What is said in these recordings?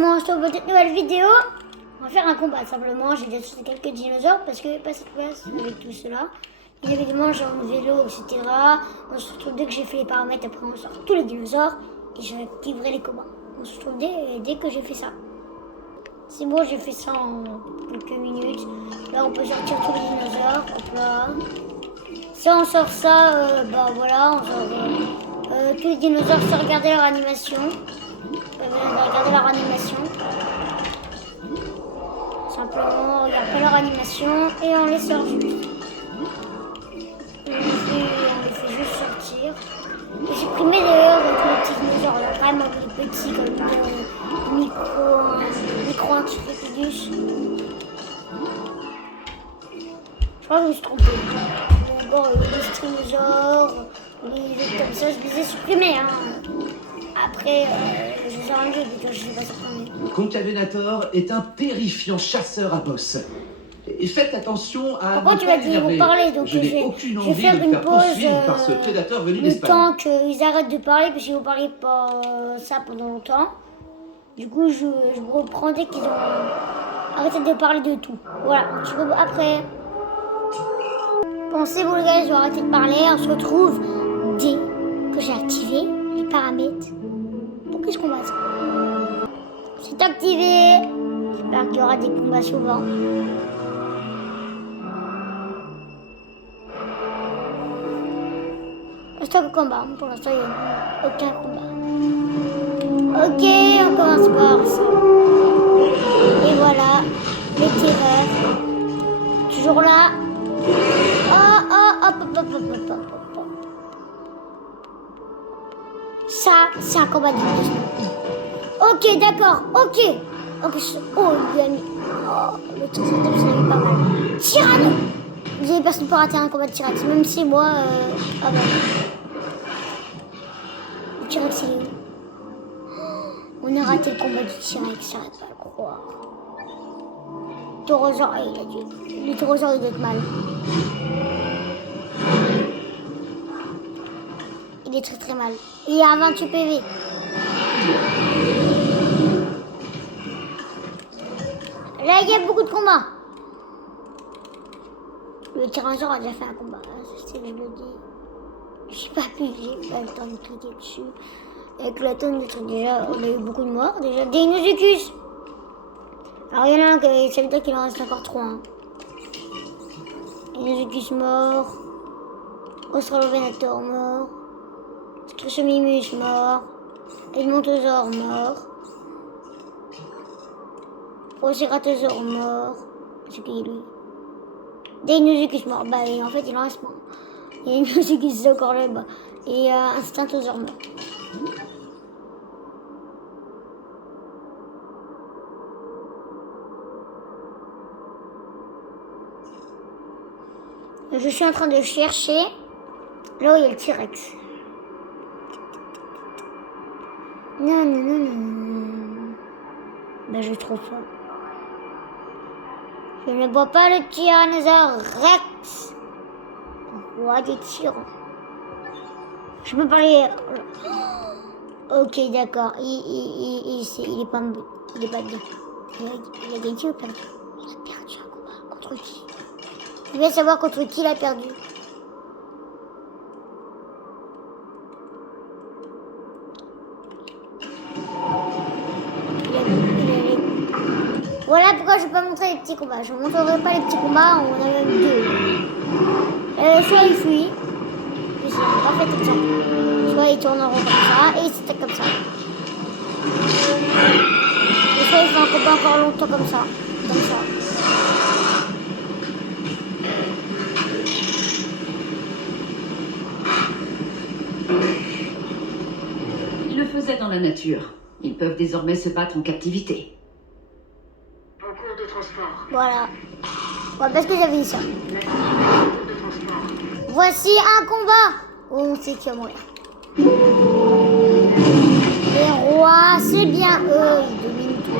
Bon, sur votre nouvelle vidéo, on va faire un combat simplement. J'ai déjà quelques dinosaures parce que pas cette place avec tout cela. Et évidemment, j'ai un vélo, etc. On se retrouve dès que j'ai fait les paramètres. Après, on sort tous les dinosaures et j'activerai les combats. On se retrouve dès que j'ai fait ça. C'est bon, j'ai fait ça en quelques minutes. Là, on peut sortir tous les dinosaures. Hop là. Si on sort ça, bah voilà, on sort tous les dinosaures sans regarder leur animation. Regarder leur animation. Simplement, on regarde pas leur animation et on les sort juste. On les fait juste sortir. Et supprimer d'ailleurs tous les petits dinosaures, là, vraiment les petits comme micro-anticripidus. Je crois que je me suis trompée. Bon, les strénosaures, les autres comme ça, je les ai supprimés. Hein. Après, je les ai enlevés, plutôt, je sais pas certainement. Le Concavenator est un terrifiant chasseur à bosse. Et faites attention à. Pourquoi tu vas dire vous parler? Donc je n'ai aucune je vais envie faire de me une faire pause poursuivre par ce prédateur venu le d'Espagne. temps qu'ils arrêtent de parler, parce qu'ils vont parler pas ça pendant longtemps. Du coup, je reprends dès qu'ils ont arrêté de parler de tout. Voilà, après. Bon, c'est bon les gars, je vais arrêter de parler. On se retrouve dès que j'ai activé les paramètres. Pour qu'est-ce qu'on va faire? C'est activé. J'espère qu'il y aura des combats souvent. Stop combat. Pour l'instant, il n'y a aucun combat. Ok, on commence par ça. Et voilà, les tireurs. Toujours là. Hop. Ça, c'est un combat de deux. Ok, d'accord, ok. Oh, il a mis. Oh, le triceratops, ça avait pas mal. Tyranno! Vous avez personne pour rater un combat de T-Rex, même si moi. Ah bah. Le T-Rex, il est où? On a raté le combat du T-Rex, j'arrête pas à le croire. Taurosaure, il a dû. Le Taurosaure, il doit être mal. Il est très très mal. Il est à 28 PV. Là, il y a beaucoup de combats. Le tyrannosaure a déjà fait un combat. C'est ce que je le dis. J'ai pas le temps de cliquer dessus. Avec la tonne de trucs, déjà, on a eu beaucoup de morts. Déjà, Deinonychus. Alors, il y en a un, ça veut dire qu'il en reste encore 3. Hein. Deinonychus mort. Australovenator mort. Struchomimus mort. Edmontosaure mort. Proceratosaure mort. C'est qui lui? Deinonychus mort. Bah en fait il en reste moins. Deinonychus c'est encore là bas. Et un Styntosaure mort. Je suis en train de chercher là où il y a le T-Rex. Non. Ben je trouve pas. Je ne vois pas le Tyrannosaure Rex. Roi des tyrans. Je peux parler. Ok, d'accord. Il est pas bien. Il a gagné ou perdu? Il a perdu un combat. Contre qui? Je veux savoir contre qui il a perdu. Voilà pourquoi je ne vais pas montrer les petits combats. Je ne montrerai pas les petits combats, on en a même deux. Soit il fuit, puis c'est pas fait comme ça. Soit il tourne en rond comme ça, et il s'attaque comme ça. Et soit il fait un combat encore longtemps comme ça. Ils le faisaient dans la nature. Ils peuvent désormais se battre en captivité. Voilà. Ouais, parce que j'avais dit ça. Voici un combat où on sait qui va mourir. Les rois, c'est bien eux, ils dominent tout.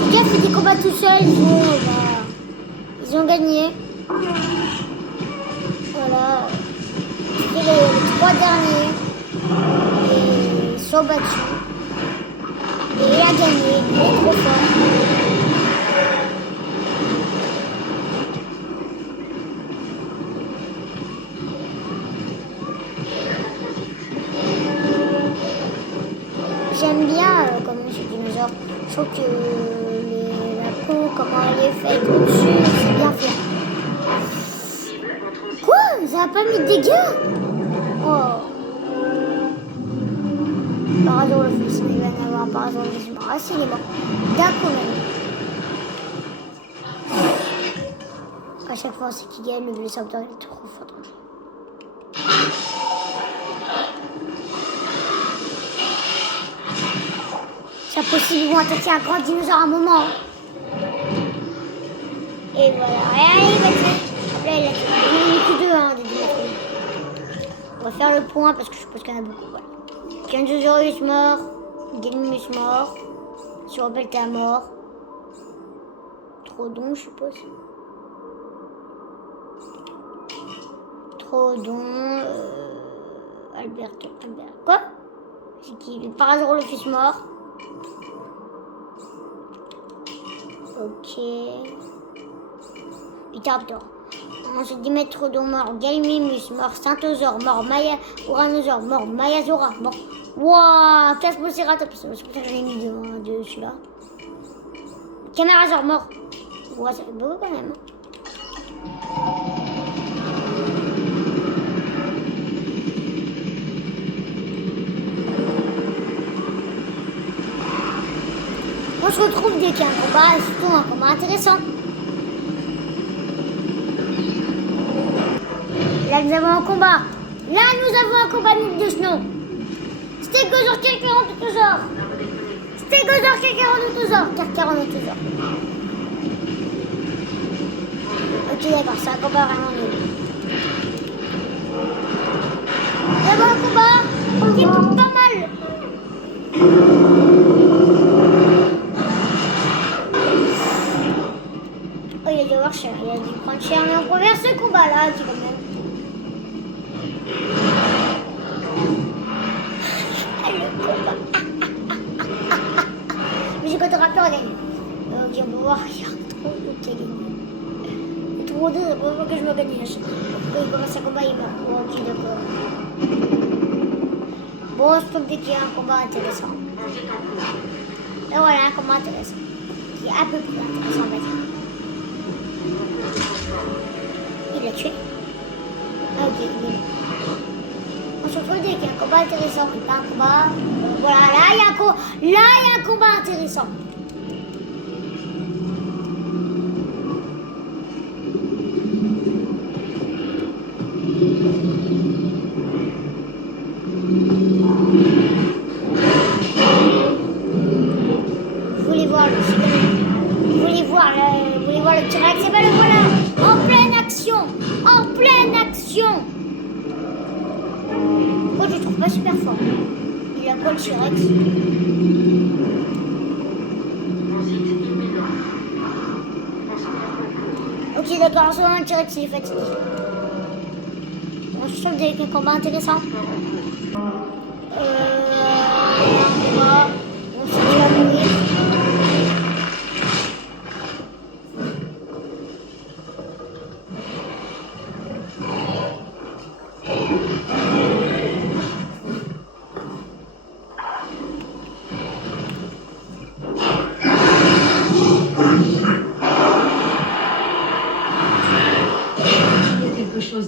Les gars, fait des combats tout seuls, ils ont gagné. Voilà. C'était les 3 derniers. Et ils sont battus. Il est trop fort. J'aime bien comment ce dinosaure. Je trouve que la peau, comment elle est faite au-dessus, c'est bien fait. Quoi? Ça n'a pas mis de dégâts? Oh. Parasaurolophus, il va y en avoir un Parasaurolophus. Ah, c'est il est mort. D'un coup même. À chaque fois, c'est qui gagne, le Velociraptor est trop fort. C'est possible, ils vont attaquer un grand dinosaure à un moment. Et voilà. Et allez, vas-y. Là, il a tué. Il n'y en a que deux, hein, des dinosaures. On va faire le point parce que je suppose qu'il y en a beaucoup. Voilà. Kenjosaurus mort. Gelimus mort. Surabelta mort. Trodon, je suppose. Trodon. Albert. Quoi? C'est qui? Le Parasaurolophus mort. Ok. Pteroptor. Ensuite, Dimetrodon mort, Gallimimus mort, Styntosaure mort, Uranosaure mort, Maiasaura mort. Wouah, Plasmoceratops, c'est pour ça que j'en ai mis deux celui-là. Camarasaure mort. Ouah, ça fait beaucoup quand même. On se retrouve dès qu'il y a un combat, et surtout un combat intéressant. Là, nous avons un combat. De ce nom. Stégosaure, Carcharodontosaure. Stégosaure, Carcharodontosaure. Ok, d'accord, c'est un combat vraiment nul. Nous avons un combat qui est pas mal. Oh, il a dû avoir cher, il a dû prendre cher, mais on préfère ce combat-là, quand même. Le combat. Mais j'ai pas de rappeur à gagner. Ok, on va voir, il y a trop de qui a gagné. Il y a trop de, c'est pas que je me gagne. Quand il commence un combat, il meurt. Oh, ok, d'accord. Bon, je trouve qu'il y a un combat intéressant. Et voilà, un combat intéressant. Qui est à peu près intéressant, on va dire. Il l'a tué. Ah, ok, il est mort. On se retrouve dès qu'il y a un combat intéressant. Pas un combat. Voilà, là, il y a un combat intéressant. Vous voulez voir le T-Rex? Et ben le voilà, en pleine action. Pourquoi je le trouve pas super fort? Il a quoi le T-Rex? Ok, d'accord, en ce moment le T-Rex il est fatigué. On se trouve avec un combat intéressant. On sait qu'il va mourir.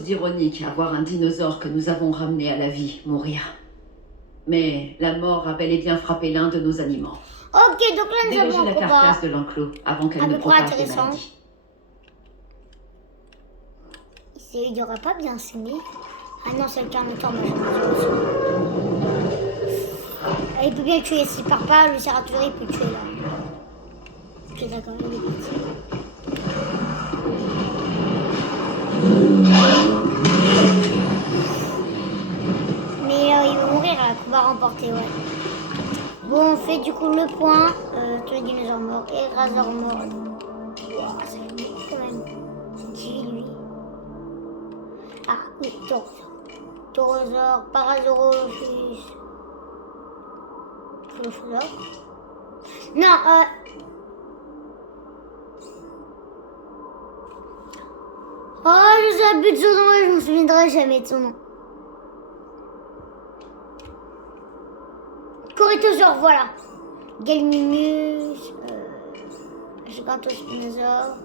Ironique à voir un dinosaure que nous avons ramené à la vie mourir. Mais la mort a bel et bien frappé l'un de nos animaux. Ok, donc là nous avons un la combat carcasse de l'enclos avant qu'elle ne propage des maladies. Il n'aurait pas bien saigné. Ah non, c'est le Carnotaure, moi il peut bien le tuer, s'il part pas, le Ceratosaure il peut le tuer là. Ok, d'accord, il est parti. Mais il va mourir à combat remporté, ouais. Bon, on fait du coup le point. Tous les dinosaures morts, Erasaure mort. Wow, ça fait beaucoup quand même. C'est qui lui? Ah oui, Taurosaure, Parasaurolophus. Non, oh, je sais plus de son nom et je me souviendrai jamais de son nom. Corythosaure, voilà. Gallimimus, Gigantospinosaure,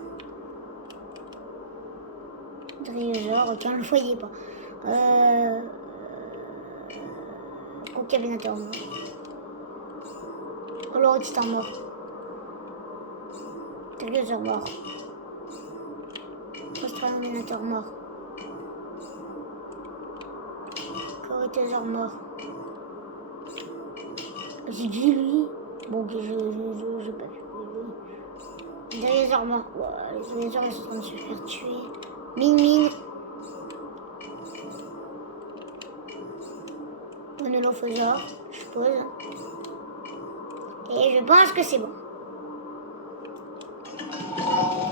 Dryosaure, ok, on le voyait pas. Concavenateur mort. Oloretitan mort. Dryosaure mort. Australopithèque mort. Corythosaure mort. J'ai dit lui. Bon, ok, j'ai pas vu. Dryosaure mort. Ouais, les dinosaures ils sont en train de se faire tuer. Mine. Monolophosaure, je suppose. Et je pense que c'est bon.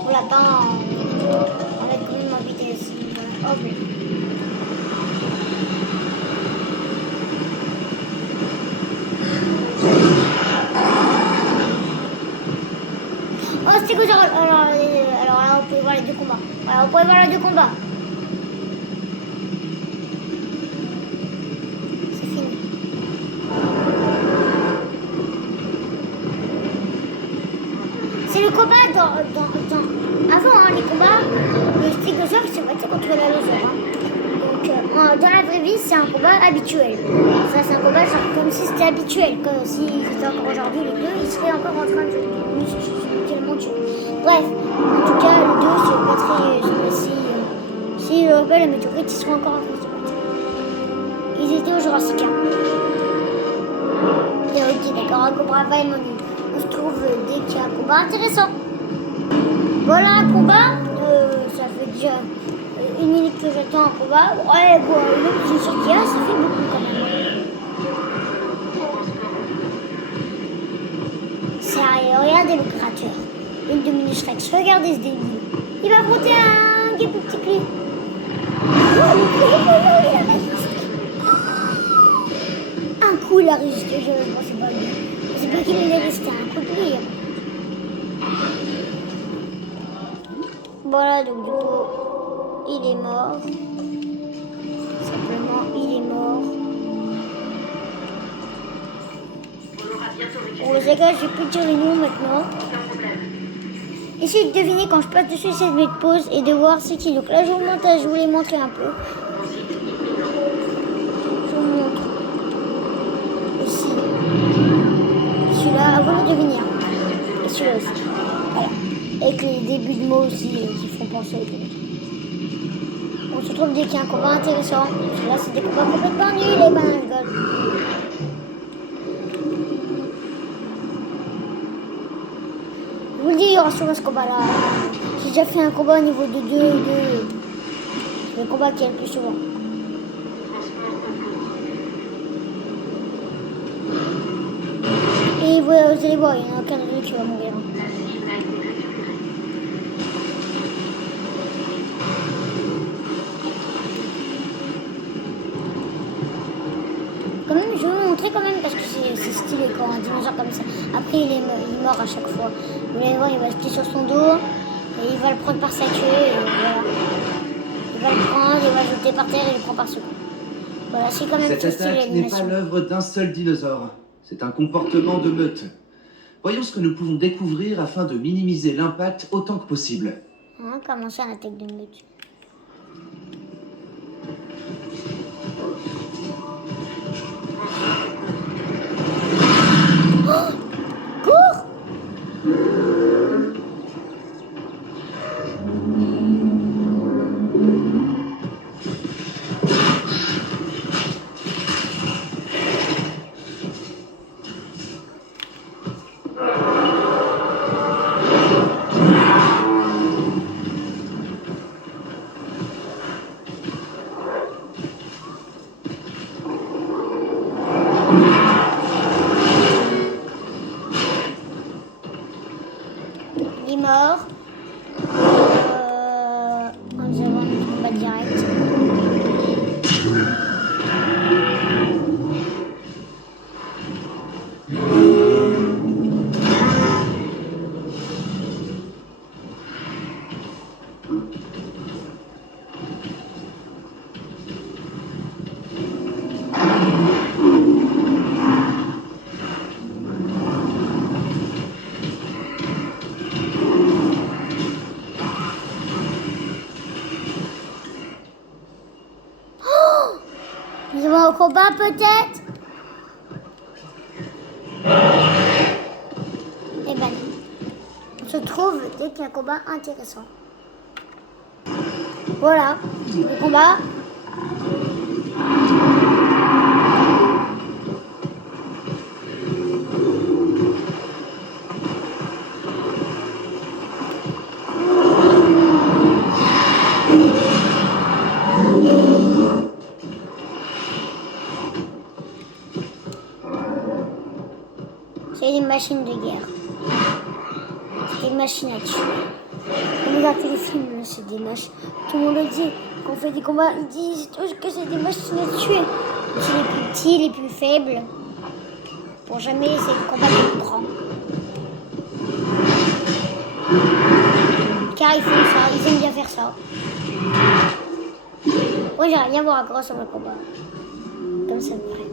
On l'a pas on va quand même en vitesse. Voilà. Hop. Oh, Stégosaure. Alors là, on peut voir les deux combats. Voilà, on peut voir les deux combats. C'est fini. C'est le combat avant hein, les combats, le stégosaure il s'est battu contre l'allosaure. Hein. Donc dans la vraie vie c'est un combat habituel. Ça c'est un combat genre, comme si c'était habituel. Comme s'ils étaient encore aujourd'hui les deux, ils seraient encore en train de mutuellement tuer. Bref, en tout cas les deux se battraient si la météorite ils seraient encore en train de se battre. Ils étaient au Jurassique. Hein. Et ok d'accord, un combat va être menu. On se trouve dès qu'il y a un combat intéressant. Voilà un combat, ça fait déjà 1 minute que j'attends un combat. Ouais, bon, le plus sûr qu'il y a, ça fait beaucoup quand même. Sérieux, regardez le créateur. Une de Minus Rex, regardez ce débile. Il va affronter un guet plus petit que lui. Oh, il a résisté. Un coup, il a résisté, je pensais pas bien. C'est pas qu'il allait rester un coup de lui. Voilà, donc du coup, il est mort. Simplement, il est mort. Bon, les gars, je vais plus dire les noms maintenant. Essayez de deviner quand je passe dessus cette minute de pause et de voir c'est qui. Donc là, je vous montre, je voulais montrer un peu. Je vous montre. Ici. Celui-là, à vous de deviner. Et celui-là aussi. Voilà. Avec les débuts de mots aussi qui font penser au téléphone. On se retrouve dès qu'il y a un combat intéressant. Parce que là, c'est des combats complètement nuls, les bananes gold. Je vous le dis, il y aura souvent ce combat-là. J'ai déjà fait un combat au niveau de 2 et 2. C'est le combat qui est le plus souvent. Et vous allez voir, il n'y en a aucun de vous qui va mourir. Quand même, je vais vous montrer quand même parce que c'est stylé quand un dinosaure comme ça. Après, il est mort à chaque fois. Vous allez voir, il va rester sur son dos et il va le prendre par sa queue et voilà. Il va le prendre, il va le jeter par terre et il le prend par ce coup. Voilà, c'est quand même Cette très stylé attaque n'est pas l'animation. l'œuvre d'un seul dinosaure. C'est un comportement de meute. Voyons ce que nous pouvons découvrir afin de minimiser l'impact autant que possible. Hein, comment ça, l'attaque de meute? Oh, cours! Il est mort. Nous avons un combat direct. combat peut-être? Eh ben, on se trouve dès qu'il y a un combat intéressant. Voilà, le combat. C'est des machines de guerre. C'est des machines à tuer. On regarde les films, là, c'est des machines. Tout le monde le dit. Quand on fait des combats, ils disent tous que c'est des machines à tuer. C'est les plus petits, les plus faibles. Pour jamais essayer de combattre les plus grands. Car ils font ça, ils aiment bien faire ça. Moi, j'ai rien à voir à quoi sur le combat. Comme ça me plaît.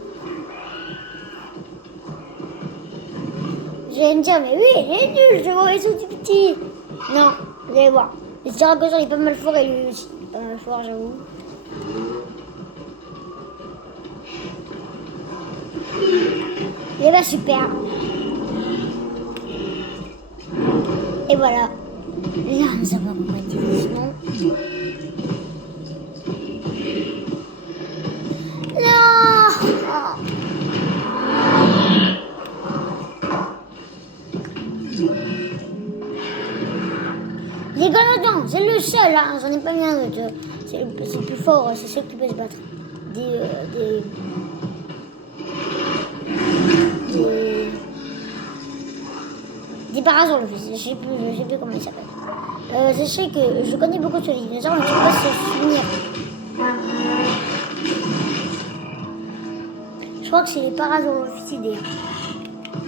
Vous allez me dire, mais oui, il est nul, je vois, ils sont tout petits. Non, vous allez voir. Le Tyrannosaure, il est pas mal fort et lui aussi. Il est pas mal fort, j'avoue. Il est pas super. Et voilà. Là, nous avons un division. Non. Oh. Les Galodons, c'est le seul, hein, j'en ai pas mis un autre. C'est le plus fort, c'est celui qui peut se battre. Des parasols, je sais plus comment il s'appelle. Je sais que je connais beaucoup sur les dinosaures, mais je ne sais pas se souvenir. Je crois que c'est les parasolophisidés.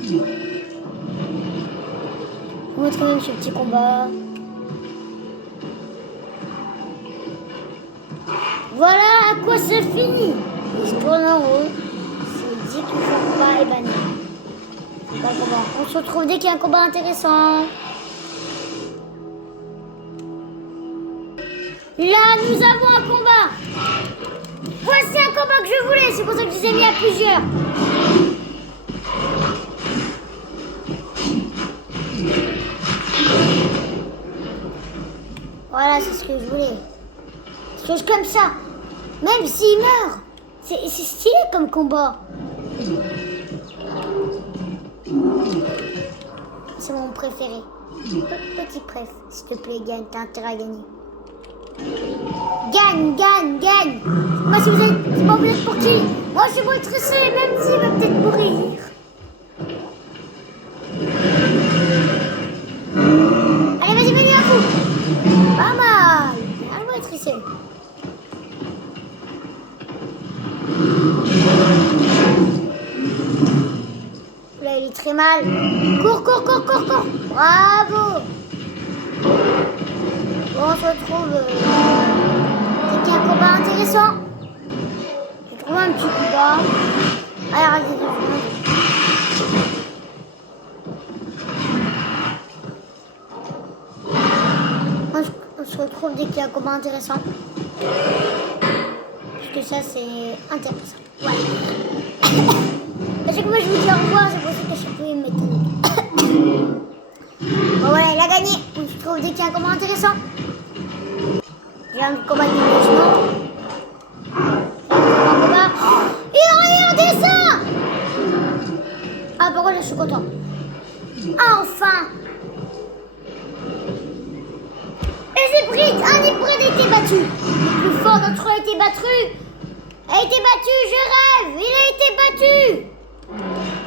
Je vous montre quand même ce petit combat. Voilà à quoi ça finit. Il se tourne en haut. C'est dit qu'il faut pas ébanir. On se retrouve dès qu'il y a un combat intéressant. Là, nous avons un combat. Voici un combat que je voulais. C'est pour ça que je les ai mis à plusieurs. Voilà, c'est ce que je voulais. Quelque chose comme ça. Même s'il meurt. C'est stylé comme combat. C'est mon préféré. Petit préf, s'il te plaît, gagne. T'as intérêt à gagner. Gagne. Moi, si vous êtes pour qui? Moi, je suis moins stressé, même s'il va peut-être mourir. Allez, vas-y, mets-lui un coup. Pas mal. Allez, moi, stressé. Là, il est très mal. Cours. Bravo. Bon, on se retrouve dès qu'il y a un combat intéressant. J'ai trouvé un petit combat. Allez, arrêtez de on se retrouve dès qu'il y a un combat intéressant. Puisque ça, c'est intéressant. Voilà. À chaque fois que je vous dis au revoir, c'est pour ça que je peux me mettre. Bon, voilà, il a gagné. On se retrouve dès qu'il y a un combat intéressant. J'ai un combat de déplacement. Et regardez ça! Ah, par contre, là, je suis content. Enfin! Les hybrides, un hybride a été battu. Le plus fort d'entre eux a été battu. Je rêve. Il a été battu.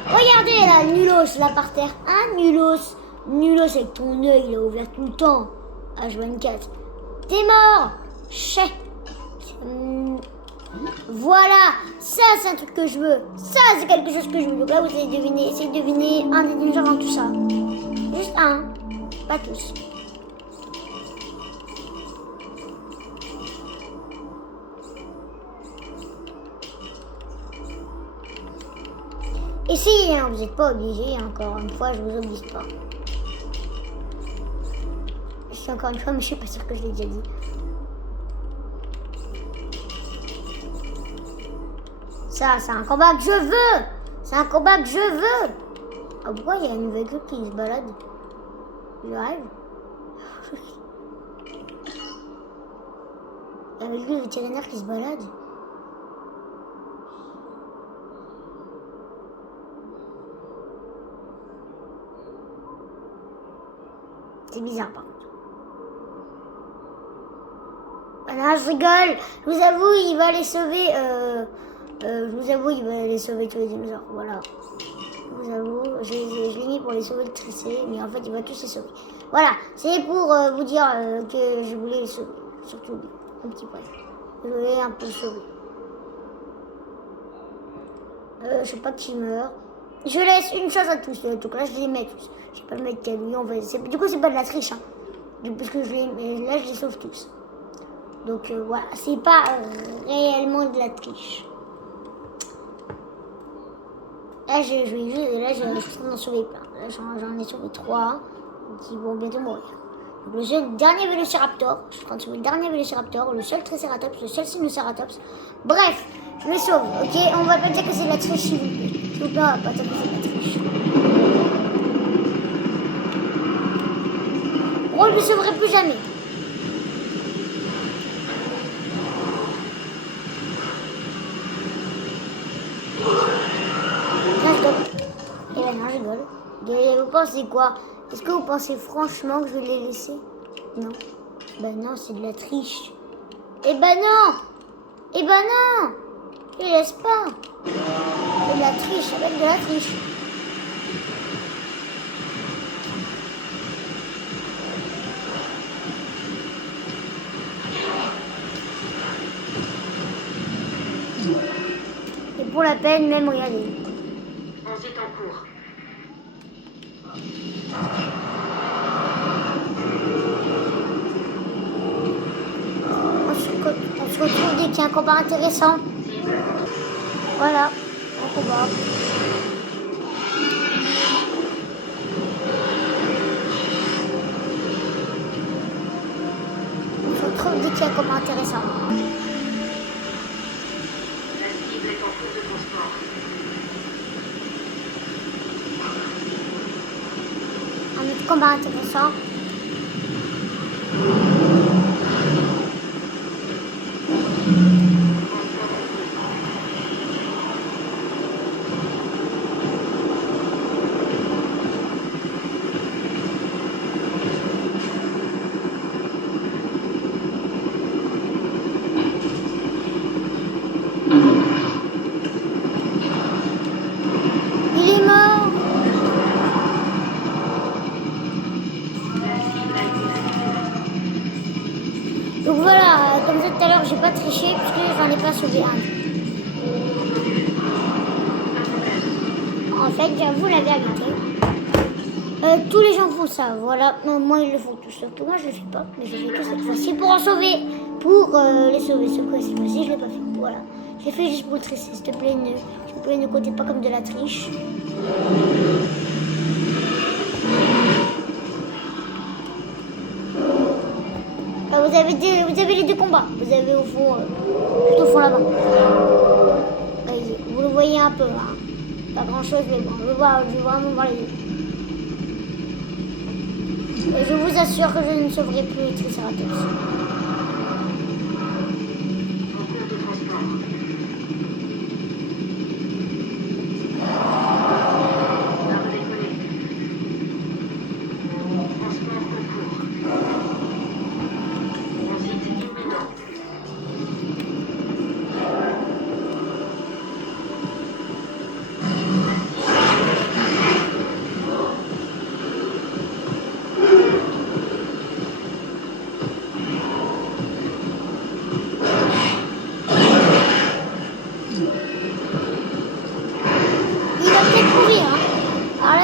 Regardez là, Nulos là par terre. Hein, Nulos avec ton œil, il a ouvert tout le temps. H24. T'es mort. Chais. Voilà. Ça, c'est un truc que je veux. Ça, c'est quelque chose que je veux. Donc là, vous allez deviner. Essayez de deviner un des dinosaures dans tout ça. Juste un. Pas tous. Essayez, hein, vous n'êtes pas obligés, encore une fois, je vous oblige pas. C'est encore une fois, mais je suis pas sûre que je l'ai déjà dit. Ça, c'est un combat que je veux. C'est un combat que je veux. Oh, pourquoi il y a une véhicule qui se balade? Je rêve. Il y a un véhicule vétérinaire qui se balade. C'est bizarre par contre. Voilà, je rigole. Je vous avoue, il va les sauver. Je vous avoue, il va les sauver tous les dinosaures. Voilà. Je vous avoue, je l'ai mis pour les sauver le tricé, mais en fait, il va tous les sauver. Voilà, c'est pour vous dire que je voulais les sauver. Surtout lui, un petit peu. Je voulais un peu le sauver. Je sais pas qui meurt. Je laisse une chance à tous. Donc là, je les mets tous. Je vais pas le mettre qu'à lui. Du coup, c'est pas de la triche. Hein. Parce que là, je les sauve tous. Donc voilà, c'est pas réellement de la triche. Là, je suis en train d'en sauver plein. Là, j'en ai sauvé 3 qui vont bientôt mourir. Donc, le dernier Vélociraptor, je suis en train de sauver le dernier Vélociraptor, le seul Triceratops, le seul Sinoceratops. Bref, je le sauve, ok? On va pas dire que c'est de la triche, s'il vous plaît. S'il vous plaît, on va pas dire que c'est de la triche. Bon, je le sauverai plus jamais. Eh ben non, je rigole. Vous pensez quoi? Est-ce que vous pensez franchement que je vais les laisser? Non. Ben non, c'est de la triche. Eh ben non! Eh ben non! Je les laisse pas. C'est de la triche, ça va être de la triche. Et pour la peine, même regardez. On est en cours. On se retrouve dès qu'il y a un combat intéressant. Voilà, un combat. On se retrouve dès qu'il y a un combat intéressant. La cible est en cours de transport. Un autre combat intéressant. Il est mort. Donc voilà, comme ça tout à l'heure, j'ai pas triché puisque j'en ai pas sauvé un. En fait, j'avoue la vérité. Tous les gens font ça, voilà. Non, moi, ils le font tous. Surtout moi, je le fais pas, mais je le fais que cette fois-ci pour en sauver. Pour les sauver. Sauf que cette fois-ci, je l'ai pas fait. Voilà. J'ai fait juste pour le trisser. S'il te plaît, ne comptez pas comme de la triche. Vous avez les deux combats. Vous avez au fond, tout au fond là-bas. Vous le voyez un peu, hein. Pas grand-chose, mais bon, je vais vraiment voir les deux. Et je vous assure que je ne sauverai plus le Triceratops.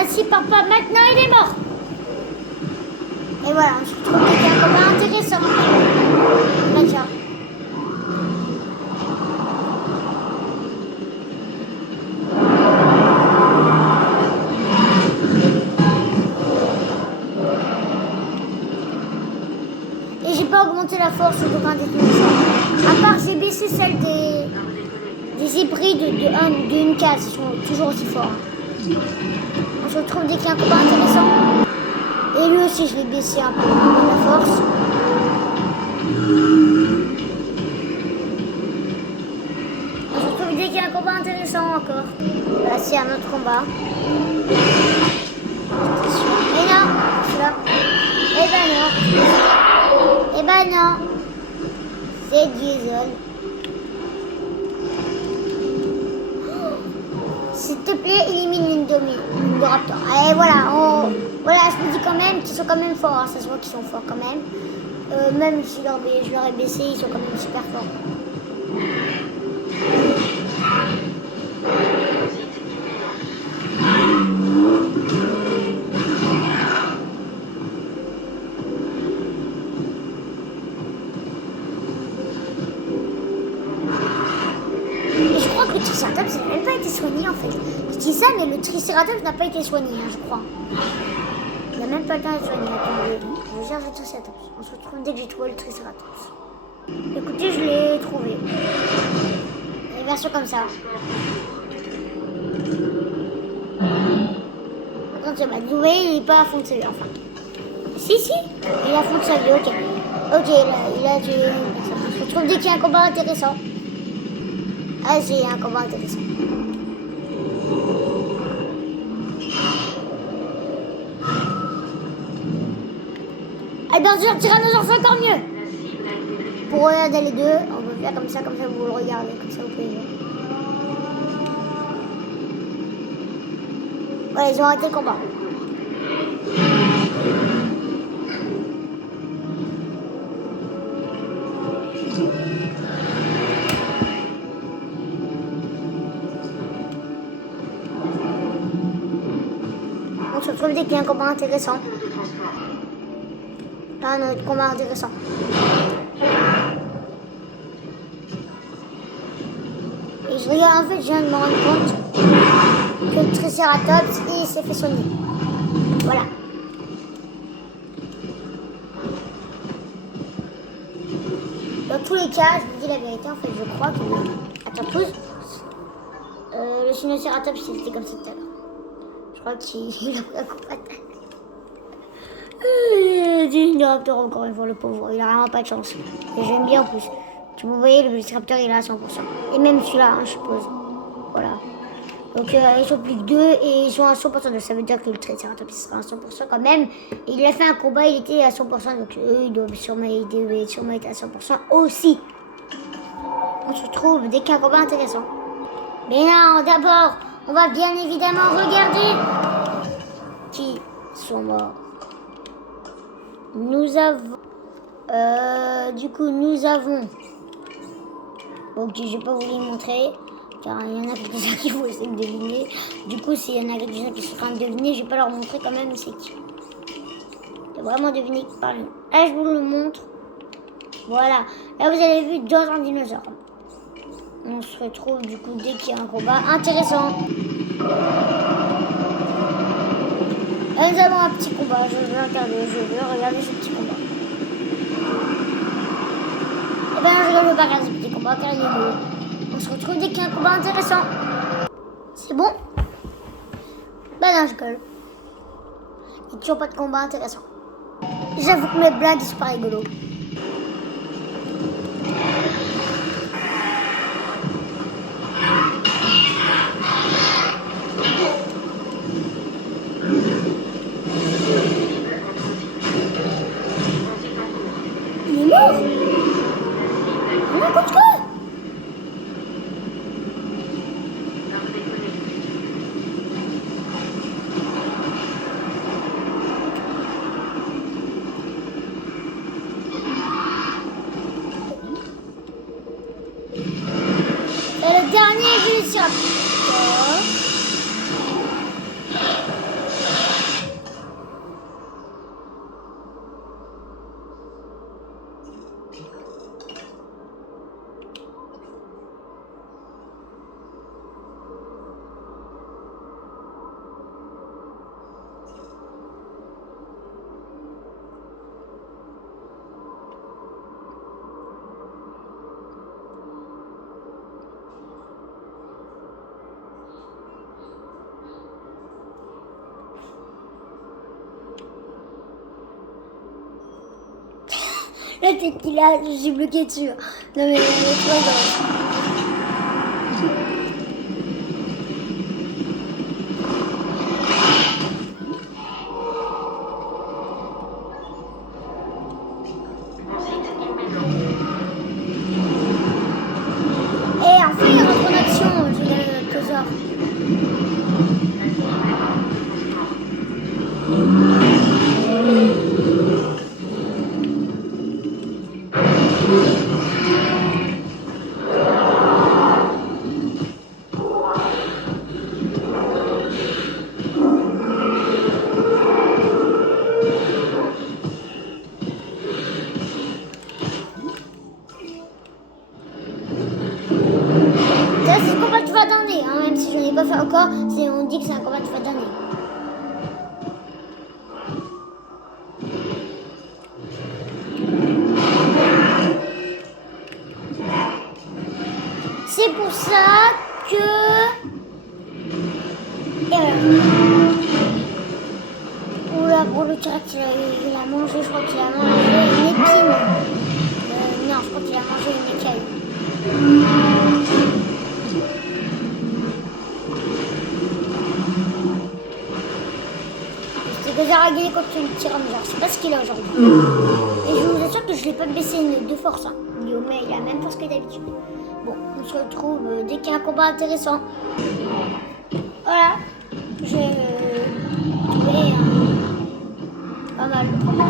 S'il part pas maintenant, il est mort. Et voilà, on se retrouve avec un combat intéressant. Déjà. Et j'ai pas augmenté la force de un des dinosaures. À part, j'ai baissé celle des des hybrides d'une case, ils sont toujours aussi forts. On se retrouve dès qu'il y a un combat intéressant. Et lui aussi, je l'ai baissé un peu la force. On se retrouve dès qu'il y a un combat intéressant encore. Là, c'est un autre combat. Mais non, celui-là. Eh ben non. Eh ben non. C'est Diesel. S'il te plaît, élimine l'Indoraptor. Allez, voilà. Voilà, je me dis quand même qu'ils sont quand même forts. Hein. Ça se voit qu'ils sont forts quand même. Même si je leur ai baissé, ils sont quand même super forts. Et je crois que le Triceratops n'a même pas été soigné en fait. Je dis ça, mais le Triceratops n'a pas été soigné, hein, je crois. Il n'a même pas le temps d'être soigné. Attendez, je cherche le Triceratops. On se retrouve dès que j'ai trouvé le Triceratops. Écoutez, je l'ai trouvé. Une version comme ça. Attention, bah, vous voyez, il n'est pas à fond de sa vie, enfin. Si, il est à fond de sa vie, ok. Ok, là, il a tué une personne. On se retrouve dès qu'il y a un combat intéressant. Ah, c'est un combat intéressant. Ah, bien sûr, Tyrannosaure, c'est encore mieux. Pour regarder les deux, on peut faire comme ça vous le regardez, comme ça vous pouvez voir. Voilà, ils ont arrêté le combat. On se retrouve dès qu'il y a un combat intéressant. Là, un autre combat intéressant. Et je regarde, en fait, je viens de me rendre compte que le Triceratops, il s'est fait soigner. Voilà. Dans tous les cas, je vous dis la vérité, en fait, je crois que... Attends, pause. Le Sinocératops, il était comme ça tout à l'heure. Je crois qu'il a pris un coup de patate. Il a Raptor encore une fois, le pauvre. Il a vraiment pas de chance. Et j'aime bien en plus. Tu vous voyez, le Velociraptor, il est à 100%. Et même celui-là, hein, je suppose. Voilà. Donc, ils sont plus que 2 et ils sont à 100%. Donc, ça veut dire que le Triceratops sera à 100% quand même. Et il a fait un combat, il était à 100%. Donc, eux, ils doivent sûrement être à 100% aussi. On se retrouve dès qu'il y a un combat intéressant. Mais non, d'abord, on va bien évidemment regarder qui sont morts. Nous avons... nous avons... Ok, je vais pas vous les montrer, car il y en a quelques-uns qui vont essayer de deviner. Du coup, s'il y en a quelques-uns qui sont en train de deviner, je vais pas leur montrer quand même c'est qui. C'est vraiment deviner qui parle. Là, je vous le montre. Voilà. Là, vous avez vu dans un dinosaure. On se retrouve du coup dès qu'il y a un combat intéressant. Là, nous avons un petit combat. Je veux regarder ce petit combat. Eh bien, je ne veux pas regarder ce petit combat car il est beau. On se retrouve dès qu'il y a un combat intéressant. C'est bon? Bah non, je gueule. Il n'y a toujours pas de combat intéressant. J'avoue que mes blagues, ils sont pas rigolos. Il est mort? On raconte quoi? C'est le dernier Velociraptor. La tête qu'il a, je suis bloqué dessus. Non mais laisse-moi dans. Et enfin il rentre en action, le trésor. Ça c'est le combat de fin d'année, hein, même si je n'ai pas fait encore, on dit que c'est un combat de fin d'année. C'est pour ça que... Et voilà. Oula, pour le T-Rex, il a mangé, je crois qu'il a mangé une épine. Non, je crois qu'il a mangé une écaille. C'était Gozer a gagné contre le tyrannosaure, je sais pas ce qu'il a aujourd'hui. Et je vous assure que je l'ai pas baissé de force. Hein. Guillaume, il a la même force que d'habitude. Bon, on se retrouve dès qu'il y a un combat intéressant. Voilà, j'ai trouvé pas mal de combats.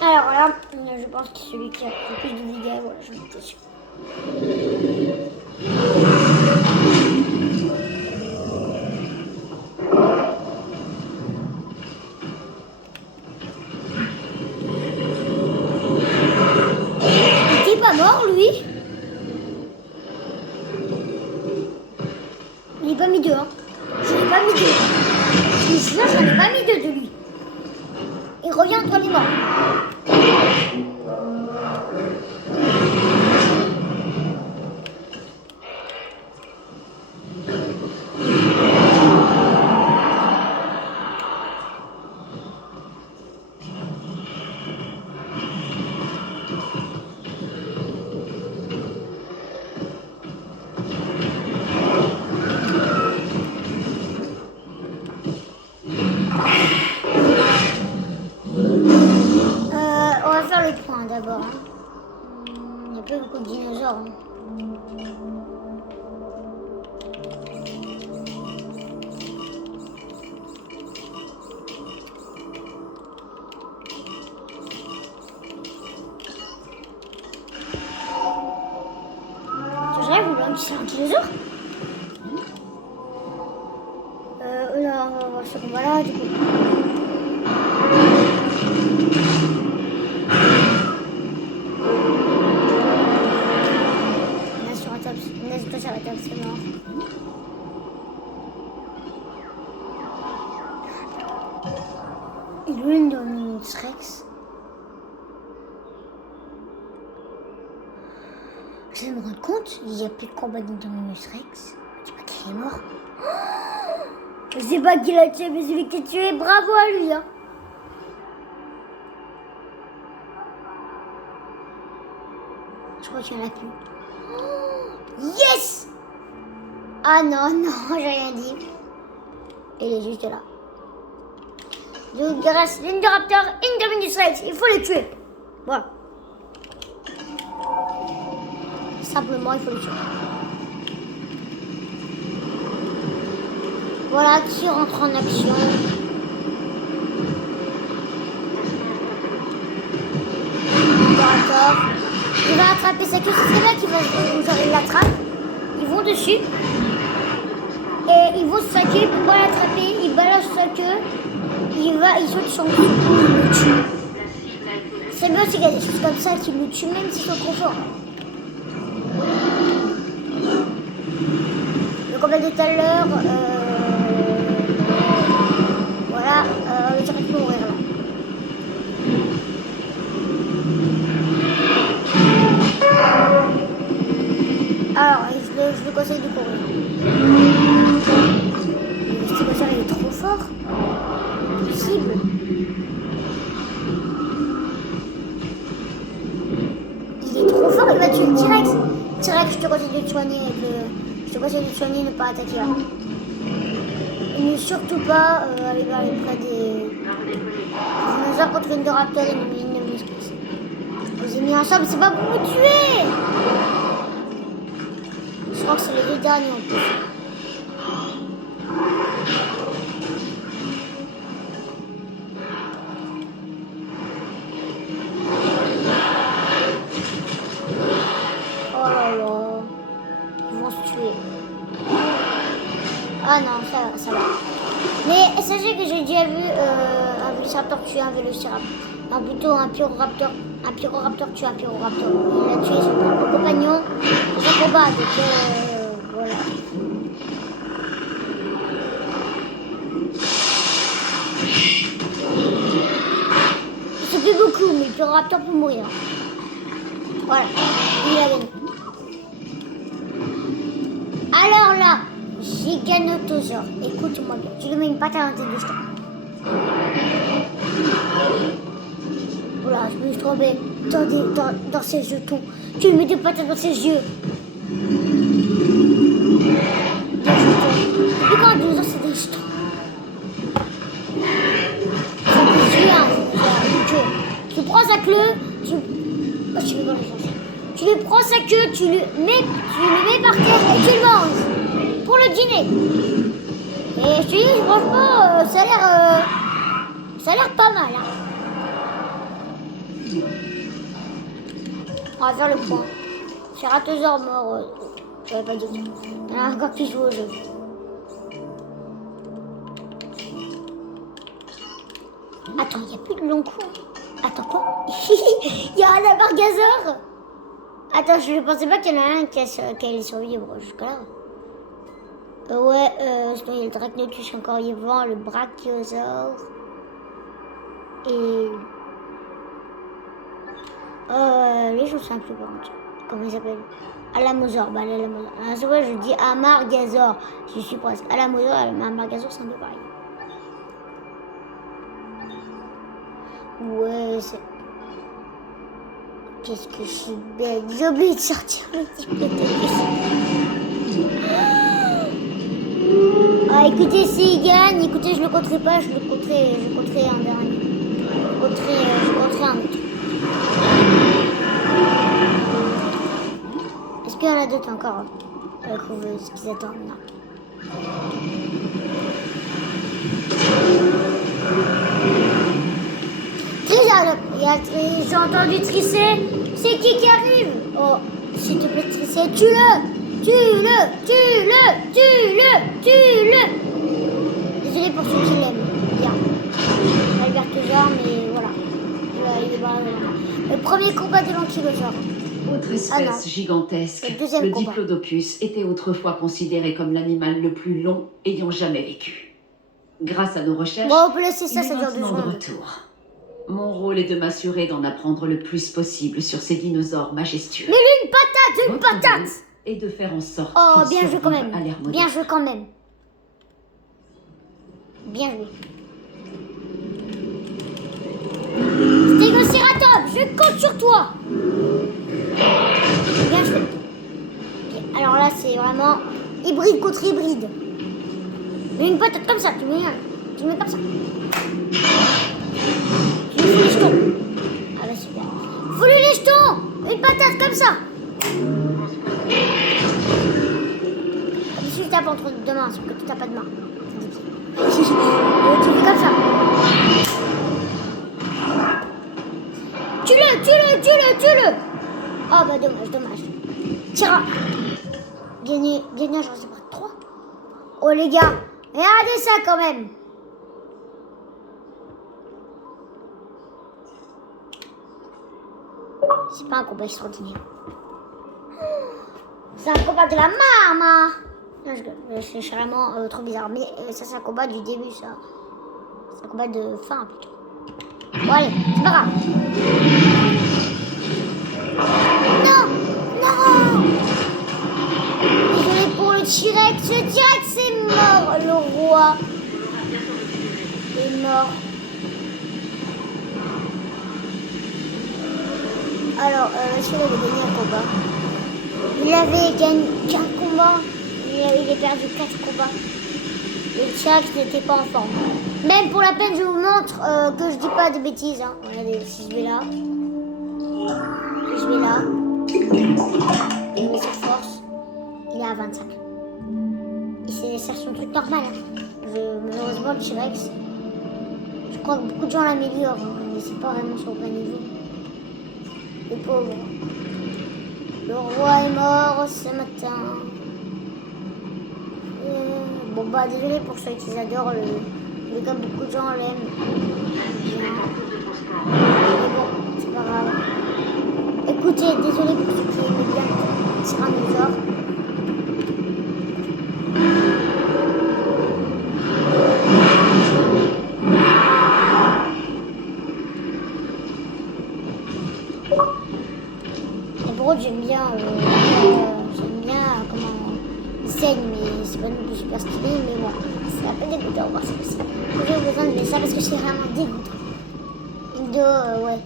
Alors là, je pense que c'est celui qui a le plus de dégâts, voilà, j'en étais sûr. Il était pas mort, lui? Il n'est pas mis dehors. Je l'ai pas mis dehors. Je suis sûr, j'en ai pas mis deux de lui. Il revient entre les morts. On va faire les points d'abord. Hein. Il n'y a pas beaucoup de dinosaures. Hein. J'aurais voulu un petit dinosaure. Là, on va voir ce combat-là, du coup. N'hésite pas sur la table, c'est mort. Il est dans le Rex. Je vais me rendre compte, il n'y a plus de combat dans Dominus Rex. Je sais pas qu'il est mort. Je sais pas qui l'a tué, mais celui qui l'a tué, bravo à lui. Hein. Je crois qu'il y en a plus. Yes! Ah non, non, j'ai rien dit. Il est juste là. Donc il reste l'Indoraptor, Indominus Rex. Il faut les tuer. Voilà. Simplement, il faut les tuer. Voilà qui rentre en action. Indoraptor. Il va attraper sa queue, c'est là qu'il va, genre il l'attrape, ils vont dessus, et ils vont sur sa queue, pour pas l'attraper, il balance sa queue, il saute sur le cou, il le tue. C'est bien aussi qu'il y a des choses comme ça qui le tuent, même s'ils sont trop forts. Le combat de tout à l'heure, voilà, le direct peut mourir là. Il est trop fort, il va tuer le T-Rex. T-Rex, je te conseille de te soigner avec le... Je te conseille de te soigner, ne pas attaquer là. Et ne surtout pas aller près des dinosaures contre une Indoraptor et une Minimuscus. Je vous ai mis ensemble, c'est pas pour vous tuer. Je crois que c'est les deux derniers en plus. Oh là là. Ils vont se tuer. Ah non, ça va. Mais sachez que j'ai déjà vu un Vélociraptor tuer un Vélociraptor. Non, plutôt un Pyroraptor. Un Pyroraptor tue un Pyroraptor. Il a tué son propre compagnon dans un combat. Donc voilà. Il se fait beaucoup, mais le Pyroraptor peut mourir. Voilà. Il a gagné. Alors là, Giganotosaure, écoute-moi bien, tu lui mets une patte à l'intérieur du jeton. Voilà, je me suis trompée dans ses jetons. Tu lui mets des patates dans ses yeux. Des jetons. Et quand un dinosaure, c'est des jetons. C'est des yeux, hein. Tu prends sa queue, oh, je vais dans les sens. Tu lui prends sa queue, tu le mets par terre et tu le manges. Pour le dîner. Et je te dis, franchement, ça a l'air pas mal. Hein. On va faire le point. Ceratosaure mort. J'avais pas dit. Il y en a encore qui jouent au jeu. Attends, il n'y a plus de long cou. Attends, quoi? Il y a un amargasaure. Attends, je ne pensais pas qu'il y en a un qui allait survivre jusqu'à là. Ouais, sinon il y a le Dracnotus encore vivant, le Brachiosaure. Et... les choses sont un peu grandes. Comment il s'appelle? Alamosaure. Bah, l'Alamosaure. Ah, c'est vrai, je dis Amargasaure. Je suis presque. Alamosaure et Amargasaure, c'est un peu pareil. Ouais, c'est... Qu'est-ce que je suis belle. J'ai oublié de sortir le Diplodocus. Ah, écoutez, s'il gagne, écoutez, je le compterai pas, je compterai un dernier. Je compterai un autre. Est-ce qu'il y en a d'autres encore la couveuse qu'ils attendent? Non. J'ai entendu trisser. C'est qui arrive? Oh, s'il te plaît, trisser, tue-le. Désolé pour ceux qui l'aiment. Bien. Albertosaure, mais voilà. Il est bravo. Le premier combat de l'ankylosaure. Autre espèce gigantesque, le Diplodocus était autrefois considéré comme l'animal le plus long ayant jamais vécu. Grâce à nos recherches, bon, on peut laisser ça, ça dure 2 secondes. Retour. Mon rôle est de m'assurer d'en apprendre le plus possible sur ces dinosaures majestueux. Mais lui, une patate. Et de faire en sorte qu'ils bien joué quand même. Bien joué quand même. Bien joué. Stégosceratops, je compte sur toi. Bien joué. Okay. Alors là, c'est vraiment hybride contre hybride. Mais une patate comme ça, tu mets comme ça. Tu lui fous les jetons. Ah bah super. Fous-lui les jetons. Une patate comme ça. Comme si je tape entre deux mains, sauf que tu n'as pas de main. Tu fais comme ça. Tue-le. Oh bah dommage. Tira. Gagné, j'en sais pas, 3. Oh les gars, regardez ça quand même. C'est pas un combat extraordinaire. C'est un combat de la mama. Non, c'est vraiment trop bizarre. Mais ça, c'est un combat du début, ça. C'est un combat de fin, plutôt. Bon, allez, c'est pas grave. Non. Désolé pour le T-Rex. Le T-Rex est mort. Le roi est mort. Alors, celui-là, il a gagné un combat. Il avait gagné 15 combats. Il avait perdu 4 combats. Le Tchak n'était pas en forme. Même pour la peine, je vous montre que je dis pas de bêtises. Hein. Regardez, si je vais là. Si je vais là. Je mets cette force. Il est à 25. Il sait faire son truc normal. Hein. Malheureusement, le T-Rex, je crois que beaucoup de gens l'améliorent. Hein, mais c'est pas vraiment sur le bon niveau. Le pauvre. Le roi est mort ce matin. Bon bah désolé pour ceux qui adorent le gars, beaucoup de gens l'aiment. Mais bon, c'est pas grave. Écoutez, désolé pour ceux qui aiment bien le tyrannosaure. J'aime bien comment il saigne, mais c'est pas non plus super stylé, mais bon, ça va pas dégoûter, on va voir ça aussi. J'ai besoin de mettre ça parce que c'est vraiment dégoûtant. Une vidéo, ouais.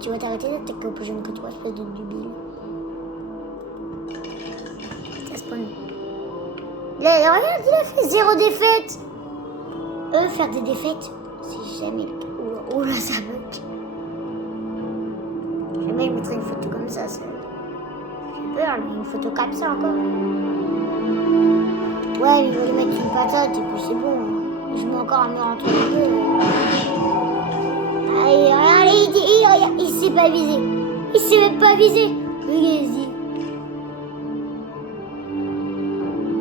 Tu vas t'arrêter d'être que plus jeune que toi, espèce de débile. Ça spawn. Regarde, il a fait 0 défaite. Faire des défaites, c'est jamais... Oh là, ça bug. Jamais je mettrais une photo comme ça. J'ai peur, mais une photo comme ça encore. Ouais, mais il va lui mettre une patate et puis c'est bon. Je mets encore un mur entre les deux. Allez, il s'est pas visé. Il s'est même pas visé. Regardez-y.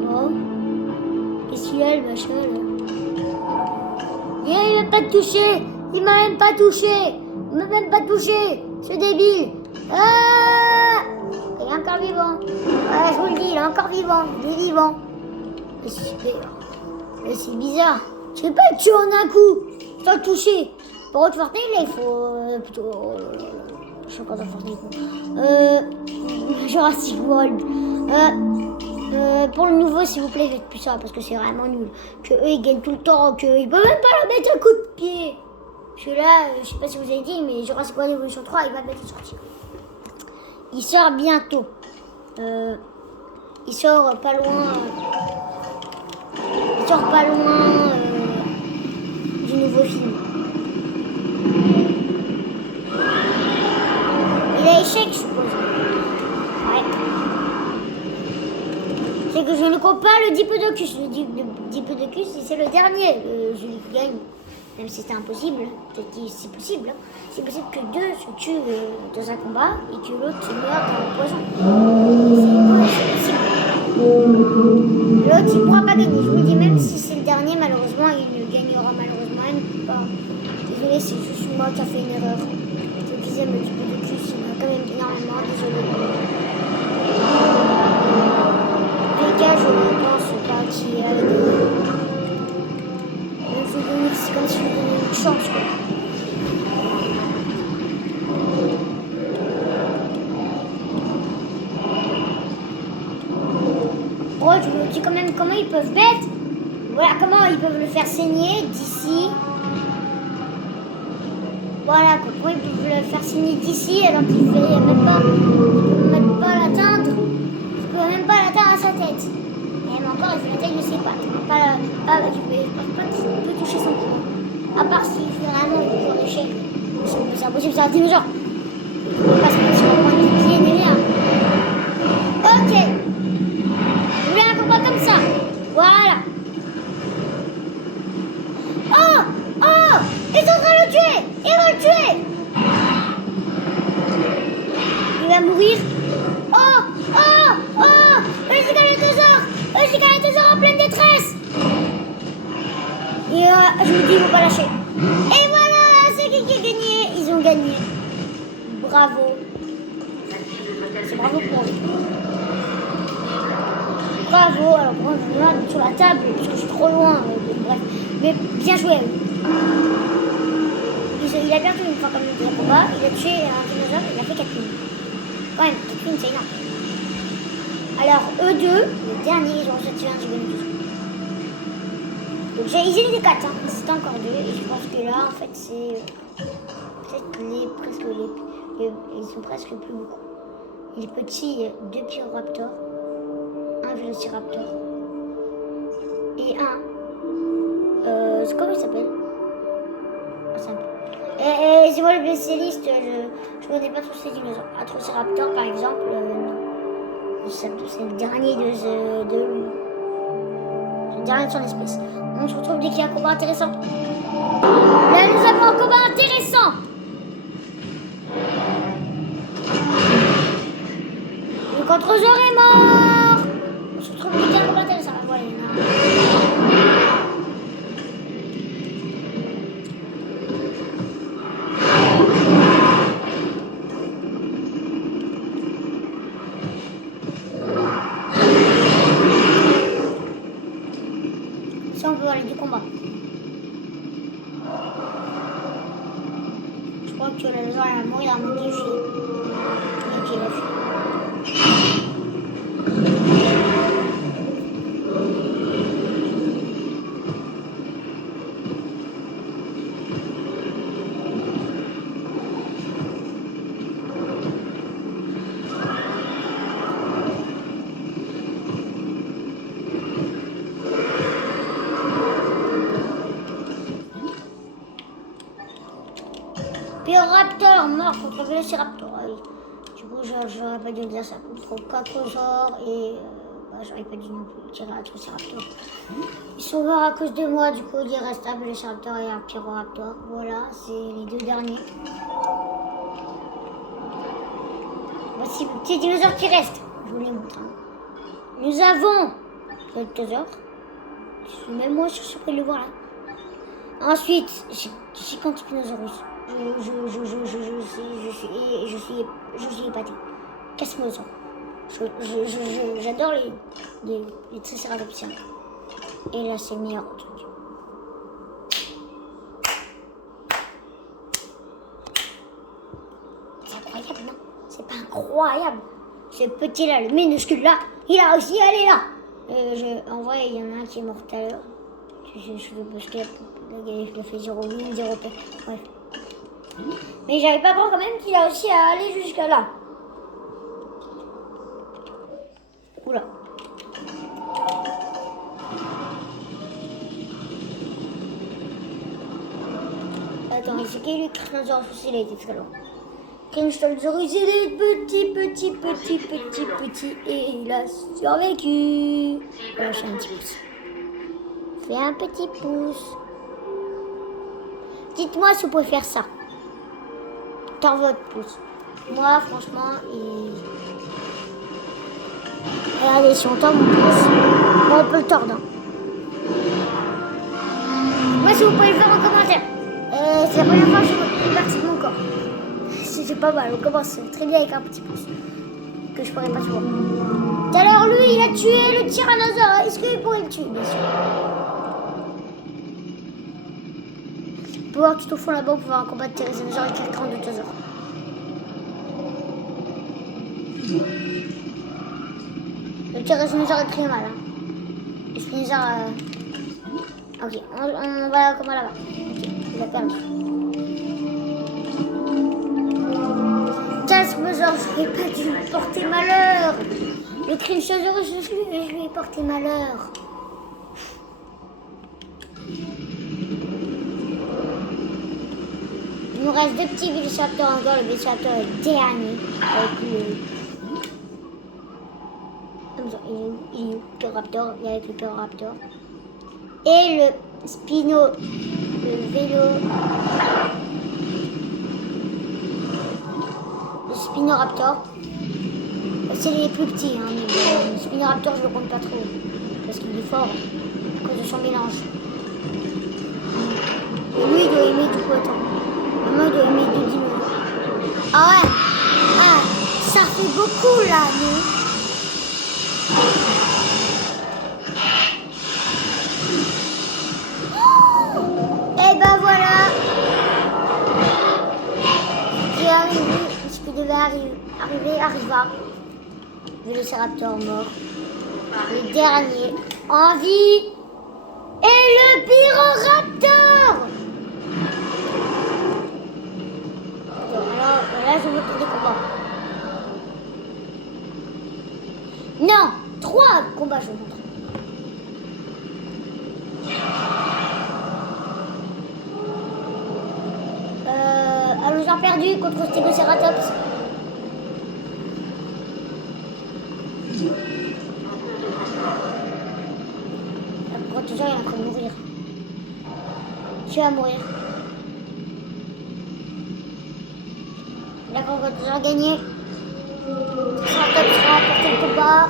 Oh. Qu'est-ce qu'il a le machin là? Il m'a pas touché. Il m'a même pas touché. Il m'a même pas touché. Ce débile. Ah, il est encore vivant. Ah, je vous le dis, il est encore vivant. Il est vivant. C'est bizarre. Tu peux pas le tuer en un coup sans le toucher. Pour autre Fortnite, là, il faut plutôt... je suis encore dans Fortnite. Jurassic World. Pour le nouveau, s'il vous plaît, faites plus ça parce que c'est vraiment nul. Que eux, ils gagnent tout le temps. Qu'ils peuvent même pas leur mettre un coup de pied. Parce que là, je sais pas si vous avez dit, mais Jurassic World Evolution 3, il va bientôt sortir. Il sort bientôt. Il sort pas loin. Il sort pas loin du nouveau film. Il a échec, je suppose. Ouais. C'est que je ne compte pas le Diplodocus. Le Diplodocus, c'est le dernier. Celui qui gagne. Même si c'était impossible, peut-être que c'est possible. Hein. C'est possible que deux se tuent dans un combat et que l'autre se meurt dans le poison. C'est possible. L'autre, il ne pourra pas gagner. Je vous le dis, même si c'est le dernier, malheureusement, il ne gagnera malheureusement pas. Désolé, c'est juste moi qui a fait une erreur. Ceux qui aiment le Diplodocus, il y en a quand même énormément. Désolé. En tout cas, je ne pense pas qu'il y a des... C'est comme si je lui donnais une chance, quoi. Oh, je me dis quand même comment ils peuvent mettre. Voilà, comment ils peuvent le faire saigner d'ici. Voilà, comment ils peuvent le faire saigner d'ici alors qu'il ne fait même pas. Ils ne peuvent même pas l'atteindre. Ils ne peuvent même pas l'atteindre à sa tête. Et même encore, il fait la taille de ses pattes. Je pense pas qu'il peut toucher son cou. À part s'il fait vraiment une cour d'échec. C'est impossible, c'est un dinosaure. Il ne peut pas se mettre sur le point de pied ni rien. Ok. Je voulais un combat comme ça. Voilà. Oh! Oh! Ils sont en train de le tuer! Ils vont le tuer! Il va mourir. Oh! Oh! Oh! Le giganotosaure! Le giganotosaure en pleine détresse! Et je vous dis, ils vont pas lâcher. Et voilà, c'est qui a gagné. Ils ont gagné. Bravo. C'est bravo pour eux. Bravo. Alors moi, je vais me sur la table parce que je suis trop loin. Bref. Mais bien joué. Il a perdu une fois comme il dit le combat. Il a tué un dinosaure. Il a fait 4 minutes. Quand même, 4 minutes, c'est énorme. Alors, eux deux, le dernier, ils ont tué un giganotosaure. Donc ils étaient 4, hein. C'était encore 2. Et je pense que là, en fait, c'est peut-être ils sont presque plus beaucoup. Les petits, 2 pyroraptors, un vélociraptor et un. Comment il s'appelle? C'est moi le spécialiste, je connais pas tous ces dinosaures. Atrociraptor par exemple, non. C'est le dernier c'est le dernier de son espèce. On se retrouve dès qu'il y a un combat intéressant. Là nous avons un combat intéressant. Le contrôleur est mort. On se retrouve dès qu'il y a un combat intéressant. Voilà, il y en a un. On peut aller du combat. Je crois que le joueur va mourir dans mon défi. Ok, il a fait. Pyroraptor mort contre Vélociraptor. Ah oui. Du coup, j'aurais pas dû dire ça. Contre Cacosaure et. J'aurais pas dû non plus tirer Atrociraptor. Ils sont morts à cause de moi. Du coup, il reste un Vélociraptor et un Pyroraptor. Voilà, c'est les 2 derniers. Voici le petit dinosaure qui reste. Je vous les montre. Hein. Nous avons le Ptosaure. Même moi, je suis surpris de le voir là. Ensuite, Gigantopinosaurus. Je suis épaté. Casse-moi-en. J'adore les Triceratopsiens. Et là, c'est le meilleur truc. C'est incroyable, non? C'est pas incroyable. Ce petit-là, le minuscule-là, il a réussi à aller là. En vrai, il y en a un qui est mort tout à l'heure. Je veux parce que je l'ai fait 0,8, 0 P. Bref. Mais j'avais pas compris quand même qu'il a réussi à aller jusqu'à là. Oula. Attends, c'est qui lui? Crinosaurus, il a été très loin. Crinosaurus, il est petit. Et il a survécu. Voilà, je fais un petit pouce. Fais un petit pouce. Dites-moi si vous pouvez faire ça. Tord votre pouce. Moi, franchement, regardez, si on tord mon pouce, bon, on peut le tordre. Moi, si vous pouvez le faire en commentaire. C'est la première fois que je vois une partie de mon corps. C'est pas mal, on commence très bien avec un petit pouce. Que je pourrais pas voir. Tout à l'heure, lui, il a tué le tyrannosaure. Est-ce qu'il pourrait le tuer, bien sûr? On peut voir tout au fond là-bas pour voir un combat de tyrannosaure avec quelqu'un de Tosaure. Le tyrannosaure est très mal. Hein. Le spinosaure. Ok, on va comment là-bas. Ok, il a perdu. Tyrannosaure, je n'ai pas dû lui porter malheur. Le Crinosaurus, je lui ai porté malheur. Il nous reste 2 petits Vélociraptors encore. Le Vélociraptor est le dernier. Il est où? Pyroraptor, il est avec le Pyroraptor. Et le Spinoraptor. C'est les plus petits, hein, mais le Spinoraptor, je le compte pas trop. Parce qu'il est fort, à cause de son mélange. Et lui, il doit aimer du coup, attends. Maman, il doit aimer 2 dinosaures. Ah ouais. Ah, ça fait beaucoup, là, non? Et ben voilà. Qui est arrivé, ce qui devait arriver arriva. Vélociraptor mort. Le dernier en vie. Et le Pyroraptor. Alors là, je veux des combats. Non, 3 combats, je vous montre. Allosaure perdu contre Stegoceratops. Le Brontosaure est en train de mourir. Tu vas mourir. D'accord, Brontosaure a gagné. Triceratops a remporté le combat.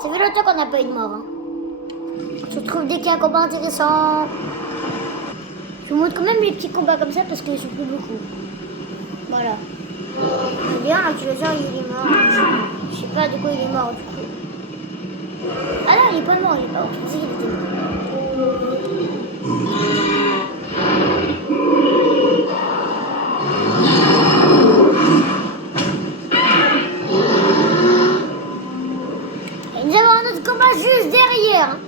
Ça fait longtemps qu'on n'a pas eu de mort. Hein. Je trouve dès qu'il y a un combat intéressant. Je vous montre quand même les petits combats comme ça parce qu'ils sont plus beaucoup. Voilà. Bien, l'ankylosaure il est mort. Je sais pas de quoi il est mort du coup. Ah non, il est pas mort, il est pas mort. Je pensais qu'il était mort. Et nous avons un autre combat juste derrière. Hein.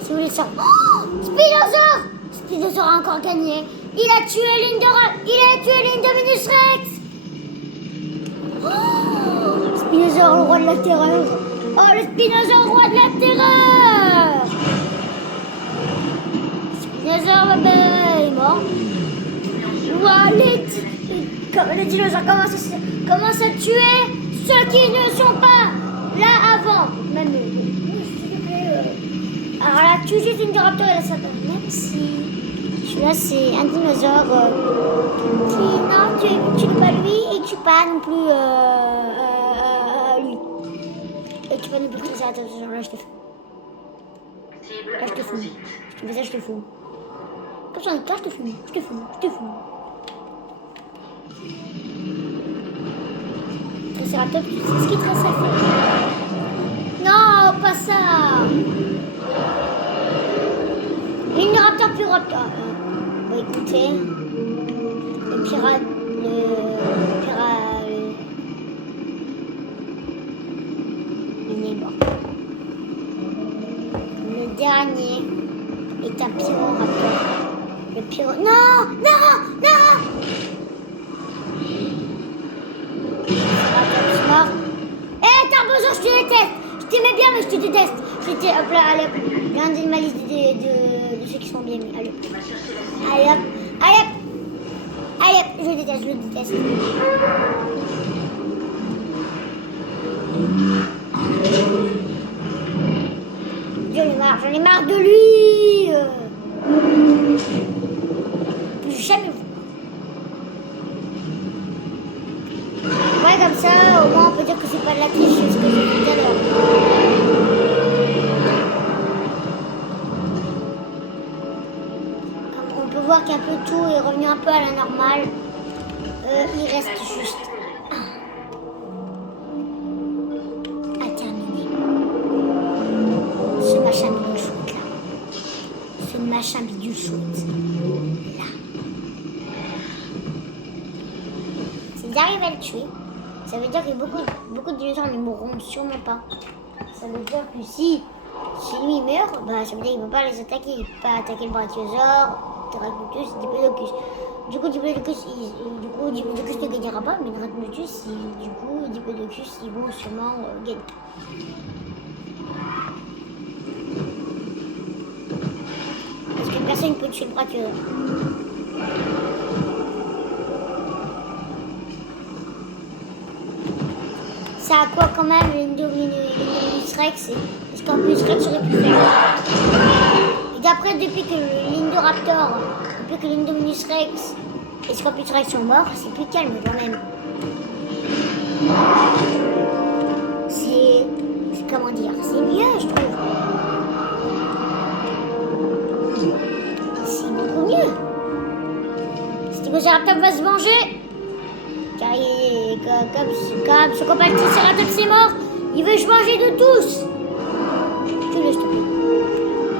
Si vous voulez savoir. Oh, Spinosaure! Spinosaure a encore gagné. Il a tué l'Indominus Rex. Oh, Spinosaure, le roi de la terreur. Oh, le Spinosaure, roi de la terreur. Spinosaure, il est mort. Wow, le dinosaure commence à tuer ceux qui ne sont pas là avant. Même alors là, tu juste une Indoraptor et la Satan. Merci. Celui-là, c'est un dinosaure qui, non, tu n'es pas lui et tu pas non plus lui. Et tu pas non plus Triceratops, genre là, je te fous. Là, je te fous. Je te fais ça, je te fous. Comme ça, je te fous. Je te fous. Triceratops, tu sais ce qui est très safe. Non, pas ça. Indoraptor, Pyroraptor. Bah écoutez, le pirate, il est mort. Le dernier est un Pyroraptor. Le Pyro... Non. Pyroraptor mort. Eh, Tarbosaure, je te déteste. Je t'aimais bien, mais je te déteste. J'étais, hop là, allez hop. L'un de ma liste de ceux qui sont bien mis. Allez. Allez hop, je le déteste. J'en ai marre de lui. Plus jamais. Ouais, comme ça, au moins on peut dire que c'est pas de la triche, c'est ce que j'ai dit tout à l'heure. On peut voir qu'un peu tout est revenu un peu à la normale. Il reste juste à terminer. Ce machin bidule chouette là. Ce machin bidule chouette là. S'ils arrivent à le tuer, ça veut dire que beaucoup de dinosaures ne mourront sûrement pas. Ça veut dire que si lui meurt, bah, ça veut dire qu'il ne peut pas les attaquer. Il ne peut pas attaquer le Brachiosaure, Terracnotus, Diplodocus. Du coup, Diplodocus ne gagnera pas, mais Terracnotus, Diplodocus, ils vont sûrement gagner. Parce que personne ne peut tuer le Brachiosaure. Ça a quoi quand même l'Indominus Rex et le Scorpius Rex aurait pu faire. Et d'après, depuis que l'Indominus Rex et Scorpius Rex sont morts, c'est plus calme quand même. C'est comment dire, c'est mieux je trouve. C'est beaucoup mieux. Stegoceratops va se venger. Car comme ce copain Triceratops est mort, il veut se venger de tous. Tue-le, s'il te plaît.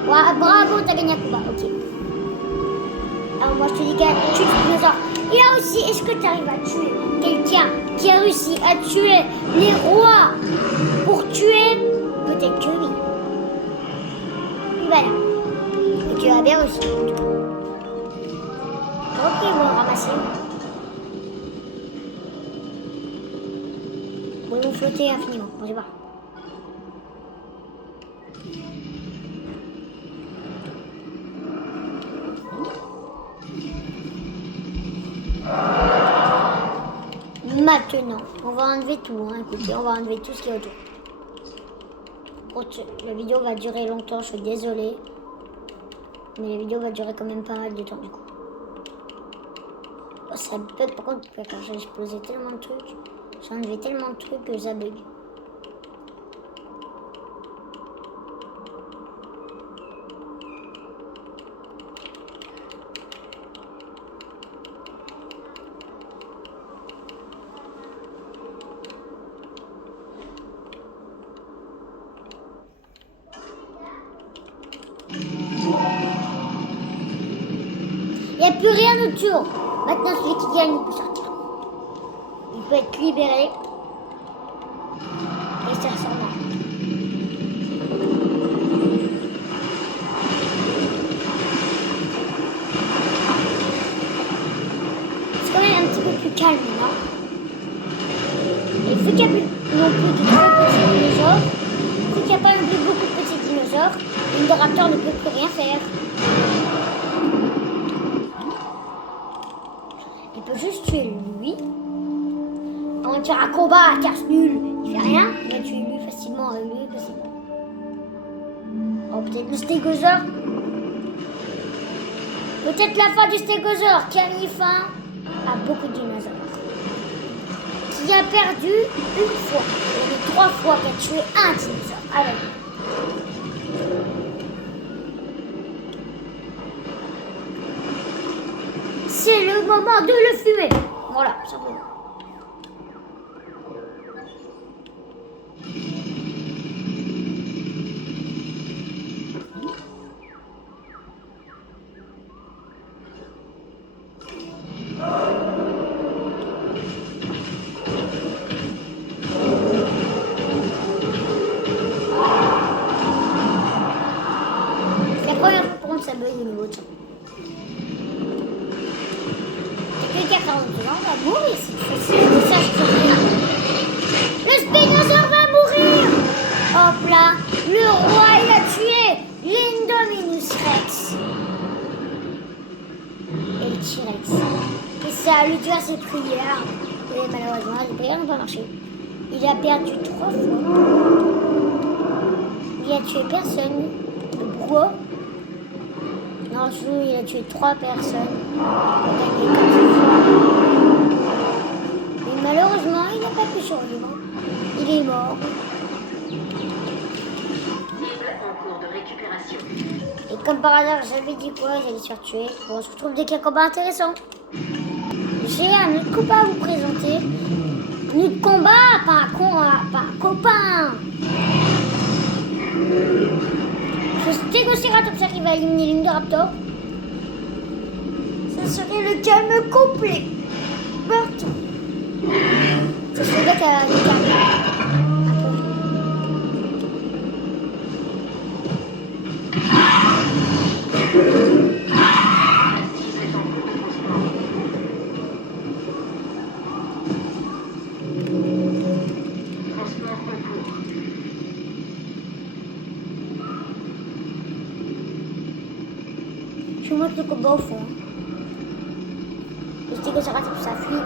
Ouais, bravo, t'as gagné un combat, ok. Alors moi je te dis qu'elle tue le dinosaure. Et là aussi, est-ce que tu arrives à tuer quelqu'un qui a réussi à tuer les rois pour tuer Peut-être que oui. Voilà. Et tu as bien reçu. Ok, ils vont ramasser. Bon, ils vont flotter infiniment. On va voir. Maintenant, on va enlever tout. Hein. Écoutez, on va enlever tout ce qui est autour. La vidéo va durer longtemps, je suis désolée. Mais la vidéo va durer quand même pas mal de temps du coup. Oh, ça bug par contre, quand j'ai explosé tellement de trucs, j'ai enlevé tellement de trucs que ça bug. Il n'y a plus rien autour. Maintenant, celui qui gagne, il peut sortir. Il peut être libéré. Et ça ressort là. C'est quand même un petit peu plus calme, non? Et vu qu'il n'y a plus non plus de trop petits dinosaures, vu qu'il n'y a pas non plus beaucoup de petits dinosaures, l'Indoraptor ne peut plus rien faire. Il peut juste tuer lui. On va faire un combat car c'est nul. Il fait rien. Il va tuer lui facilement avec lui. Facilement. Oh, peut-être le stégosaure. Peut-être la fin du stégosaure qui a mis fin à beaucoup de dinosaures. Qui a perdu une fois. Il y a eu 3 fois qu'il a tué un dinosaure. Alors. C'est le moment de le fumer. Voilà, simplement. C'est la première fois pour contre ça bug au niveau de ça. Quelqu'un qui a 42 ans va mourir cette fois-ci. Ça, je peux rien. Le spinosaure va mourir. Hop là. Le roi, il a tué l'Indominus Rex. Et le T-Rex. Et ça a lui dur ses prières. Et malheureusement, les prières n'ont pas marché. Il a perdu 3 fois. Il a tué personne. Pourquoi? Dans le jeu, il a tué 3 personnes. Il a gagné 4 fois. Mais malheureusement, il n'a pas pu survivre. Il est mort. En cours de récupération. Et comme par hasard, j'avais dit quoi? J'allais se faire tuer. Bon, on se retrouve dès qu'il y a un combat intéressant. J'ai un autre combat à vous présenter. Un autre combat, pas un copain. Ce Stegosceratops qui va éliminer l'Indoraptor. Ça serait le calme complet. Partout. Ça serait bien qu'à le calme. Un peu. Je vous montre le combat au fond. Le Stegosceratops, ça fuit.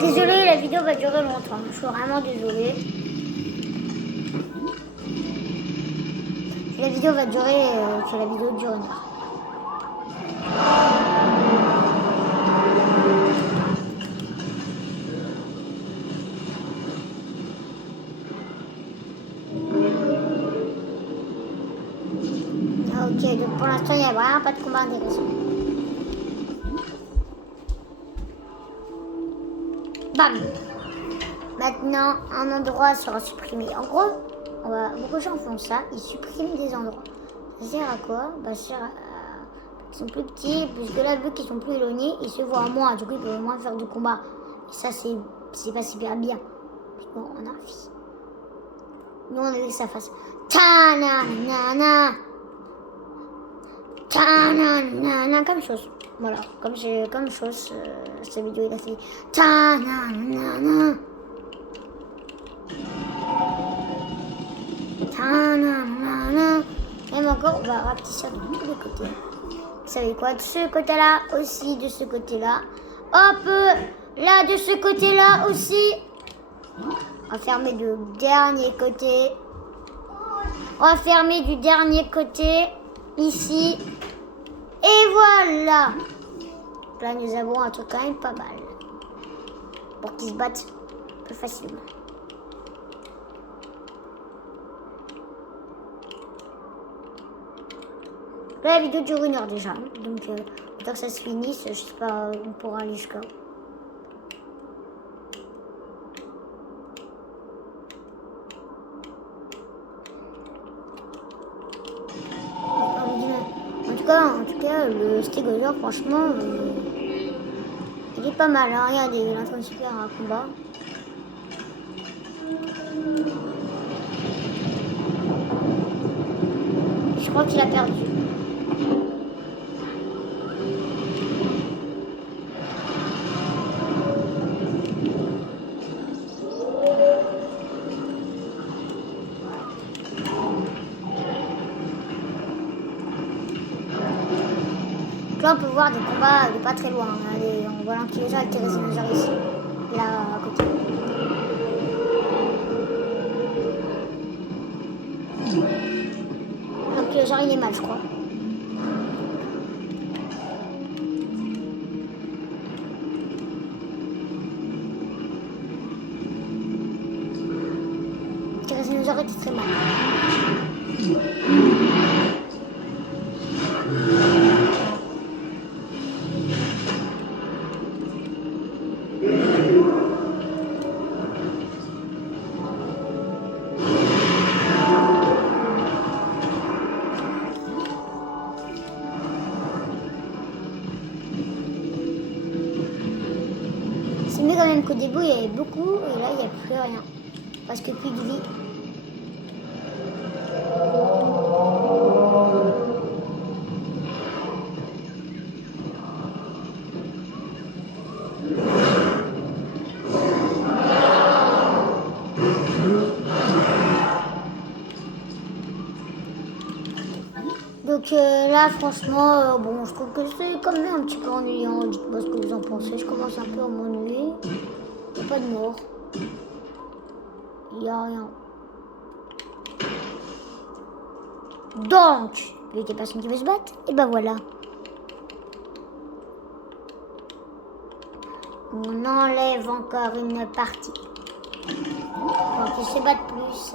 Désolée, la vidéo va durer longtemps. Je suis vraiment désolée. La vidéo va durer, que la vidéo dure 1 heure. Ok, donc pour l'instant, il n'y a vraiment pas de combat intéressant. Bam! Maintenant, un endroit sera supprimé. En gros, beaucoup de gens font ça, ils suppriment des endroits. Ça sert à quoi? Bah, ça sert à qui sont plus petits, puisque là, vu qu'ils sont plus éloignés, ils se voient moins, du coup, ils peuvent moins faire de combat. Et ça, c'est pas super bien. Puis bon, on a envie. Nous, on a vu que ça fasse ta-na-na-na, ta-na-na-na, comme chose. Voilà, comme chose, cette vidéo, il a fait ta-na-na-na, ta-na-na-na. Même encore, on va rapetisser de tous les côtés. Vous savez quoi? De ce côté-là aussi, de ce côté-là. Hop, là, de ce côté-là aussi. On va fermer le dernier côté. On va fermer du dernier côté. Ici. Et voilà. Là, nous avons un truc quand même pas mal. Pour qu'ils se battent plus facilement. Là, la vidéo dure 1 heure déjà. Donc, tant que ça se finisse, je sais pas, on pourra aller jusqu'à. En tout cas, le stégosaure, franchement, il est pas mal. Hein. Regardez, il est en train de se faire un combat. Je crois qu'il a perdu. Là, on peut voir des combats de pas très loin. On voit l'ankylosaure avec les rhinosaures ici. Et là, à côté. L'ankylosaure, il est mal, je crois. Les rhinosaures étaient très mal. C'est mieux quand même qu'au début il y avait beaucoup et là il n'y a plus rien. Parce que plus de vie. Donc là franchement, bon je trouve que c'est quand même un petit peu ennuyant. Dites-moi ce que vous en pensez. Je commence un peu à m'ennuyer. Il n'y a pas de mort. Il n'y a rien. Donc, il y a des personnes qui veulent se battre. Et ben voilà. On enlève encore une partie. Pour qu'ils se battent plus.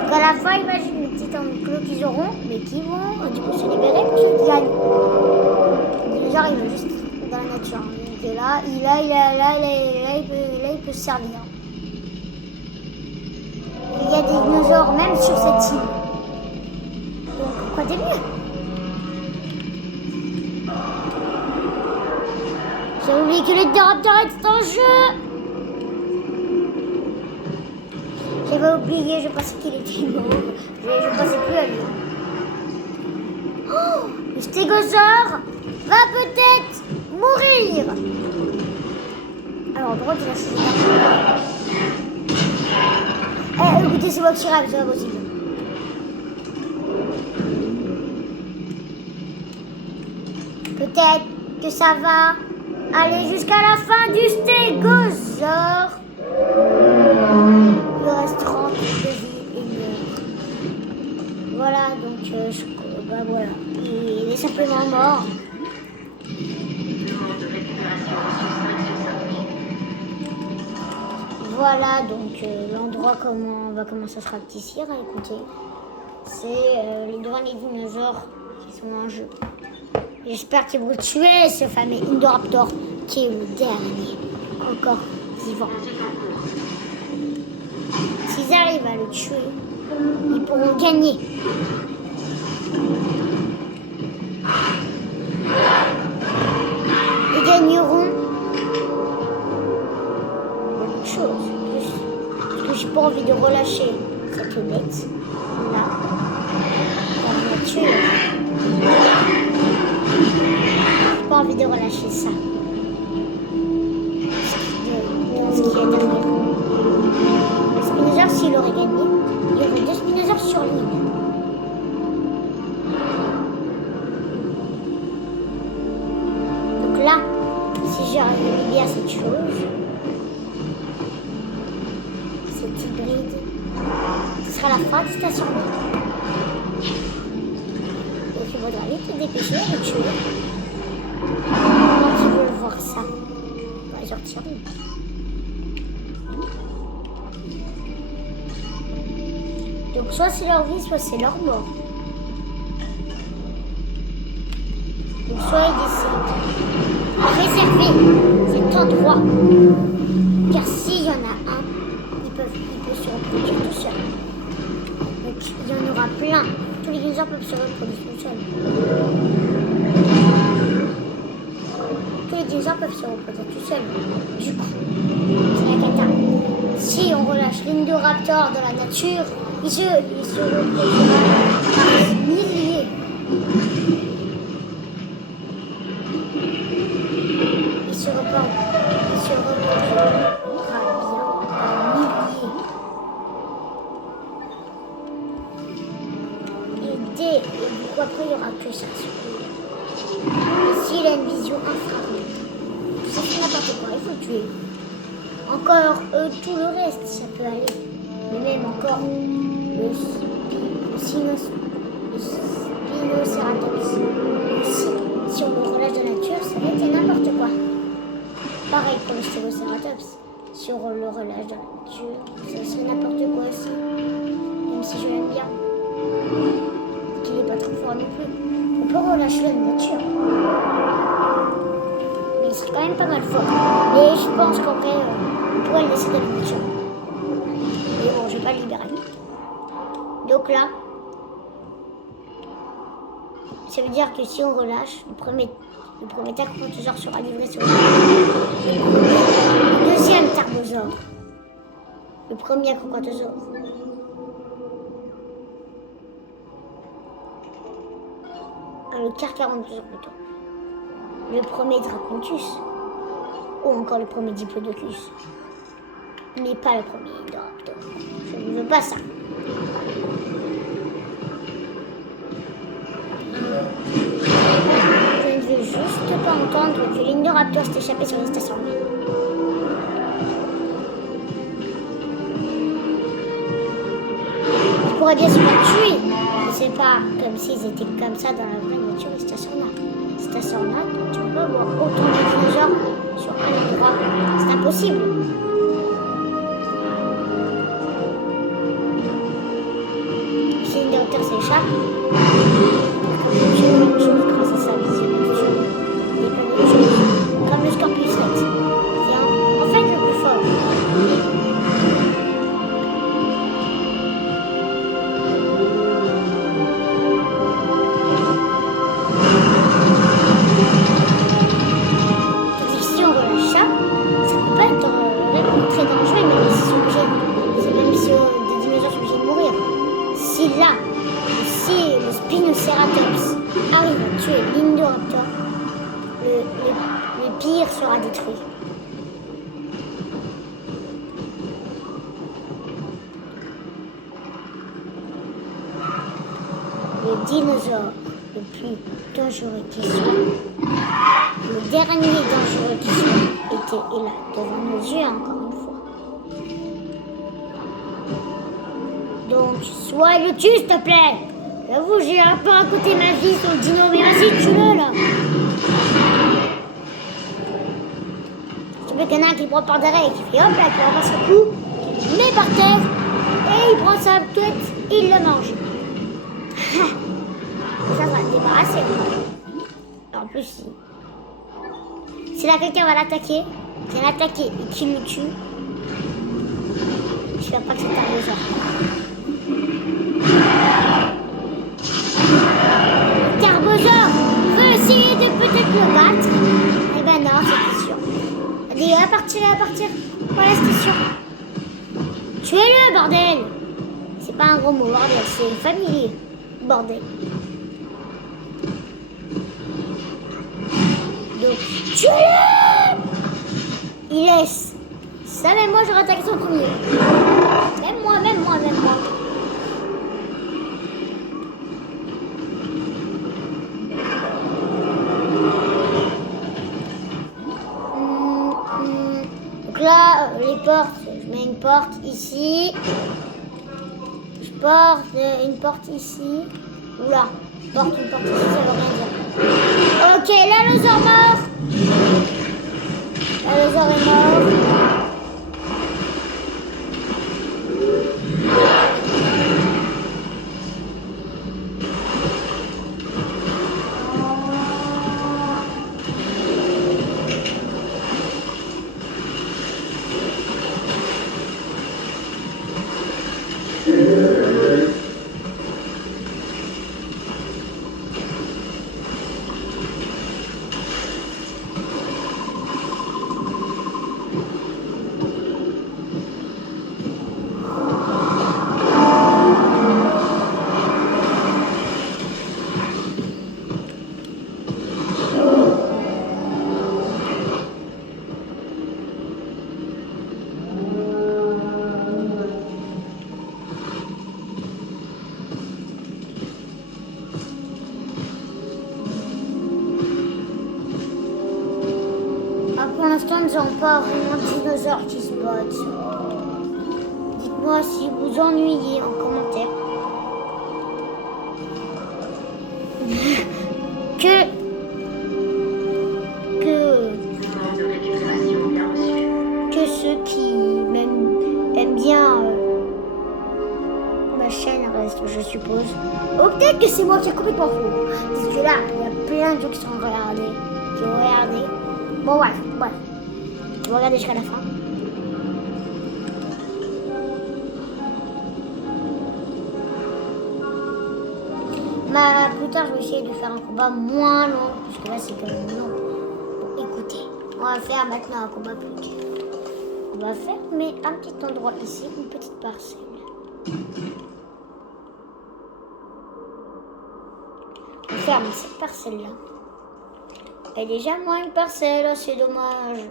Donc à la fin, imagine les petits enclos qu'ils auront, mais qui vont du coup se libérer pour ceux qui gagnent. Le dinosaure, il va juste dans la nature. Donc là, il peut se servir. Il y a des dinosaures même sur cette île. Donc quoi de mieux? J'ai oublié que le Raptor est en jeu. J'avais oublié, je pensais qu'il était mort. Je pensais plus à lui. Oh, le stégosaure va peut-être mourir. Alors, droit, il a choisi. Écoutez, c'est moi qui rêve, c'est pas possible. Peut-être que ça va aller jusqu'à la fin du stégosaure. Il reste 30 de vie et il meurt. Voilà, donc bah voilà. Il est simplement mort. Voilà, donc l'endroit comment on va commencer à se rapetissir. Écoutez, c'est les derniers dinosaures qui sont en jeu. J'espère qu'ils vont tuer ce fameux Indoraptor qui est le dernier encore vivant. S'ils arrivent à le tuer, ils pourront gagner. Ils gagneront beaucoup de choses. Parce que j'ai pas envie de relâcher cette bête là dans la nature. J'ai pas envie de relâcher ça. Dans ce qui est derrière. Le Spinosaure, s'il aurait gagné, il y aurait 2 Spinosaures sur l'île. Donc là, si j'arrive bien à cette chose, cet hybride, ce sera la fin de Station 2. Donc il faudra vite te dépêcher à le tuer. Moi qui veux voir ça, on va sortir. Donc soit c'est leur vie, soit c'est leur mort. Donc soit ils décident à réserver cet endroit. Car s'il y en a un, il peut se reproduire tout seul. Donc il y en aura plein. Tous les dinosaures peuvent se reproduire tout seuls. Tous les dinosaures peuvent se reproduire tout seuls. Du coup, c'est la cata. Si on relâche l'Indoraptor dans la nature, il se reproduira par milliers. Il se reproduira bien par milliers. Et du coup après il n'y aura que ça. Et s'il a une vision infrarouge, c'est n'importe quoi, il faut tuer. Encore tout le reste, ça peut aller. Mais même encore le Spinoceratops. Si on le relâche de la nature, ça va être n'importe quoi. Pareil pour le Stégoceratops. Si on le relâche de la nature, ça serait n'importe quoi aussi. Même si je l'aime bien. Qu'il n'est pas trop fort non plus. On peut relâcher la nature. Mais c'est quand même pas mal fort. Et je pense qu'en vrai, on pourrait le laisser dans la nature. Mais bon, je vais pas le libérer. Donc là, ça veut dire que si on relâche, le premier Tachypodsaure sera livré sur le deuxième Tarbosaure. Le premier Acrocanthosaure. Le Carcharodontosaure plutôt. Le premier Dracontus. Ou encore le premier Diplodocus. Mais pas le premier Indoraptor. Je ne veux pas ça. Je ne veux juste pas entendre que l'Indoraptor s'est échappé sur les stations. Il pourrait bien se faire tuer. C'est pas comme s'ils étaient comme ça dans la vraie nature, les stations-là. Les stations-là, tu peux pas voir autant de dinosaures sur un endroit. C'est impossible. Si l'Indoraptor s'échappe, j'ai plein de choses grâce à sa vision nocturne. Il y a plein de choses. Comme le Scorpius Rex. Qui est en fait le plus fort. Si on relâche ça, ça peut pas être vraiment très dangereux, même si des dinosaures sont obligés de mourir. Si le Spinoceratops arrive à tuer l'Indoraptor, le pire sera détruit. Le dinosaure le plus dangereux qui soit, le dernier dangereux qui soit, est là, devant nos yeux encore une fois. Donc, soit le tue, s'il te plaît. J'avoue, j'ai un peu raconté ma vie sur le dino, mais vas-y, tue-le, là. S'il te plaît, qu'il y en a un qui le prend par derrière et qui fait hop, là, qui renverse le coup, qui le met par terre, et il prend sa tête, et il le mange. Ça va le débarrasser. En plus, si là quelqu'un va l'attaquer, qui va l'attaquer et qui le tue, j'espère pas que c'est un lézard. Allez, à partir. Voilà, station. Tuez-le, bordel. C'est pas un gros mot, bordel, c'est familier. Bordel. Donc, tuez-le. Il laisse. Ça, même moi, j'aurais attaqué son premier. Même moi. Donc là, les portes, je mets une porte ici. Je porte une porte ici. Oula, je porte une porte ici, ça veut rien dire. Ok, l'allosaure mort. L'allosaure est mort. Pour l'instant, nous n'avons pas vraiment de dinosaures qui se battent. Dites-moi si vous ennuyez en commentaire. Que ceux qui aiment bien ma chaîne restent, je suppose. Ou peut-être que c'est moi qui ai complètement faux. Parce que là, il y a plein de gens qui ont regardé. Bon, bref. On va regarder jusqu'à la fin. Plus tard, je vais essayer de faire un combat moins long. Parce que là, c'est quand même long. Bon, écoutez, on va faire maintenant un combat plus calme. On va faire, mais un petit endroit ici, une petite parcelle. On ferme cette parcelle-là. Et déjà, moins une parcelle, oh, c'est dommage.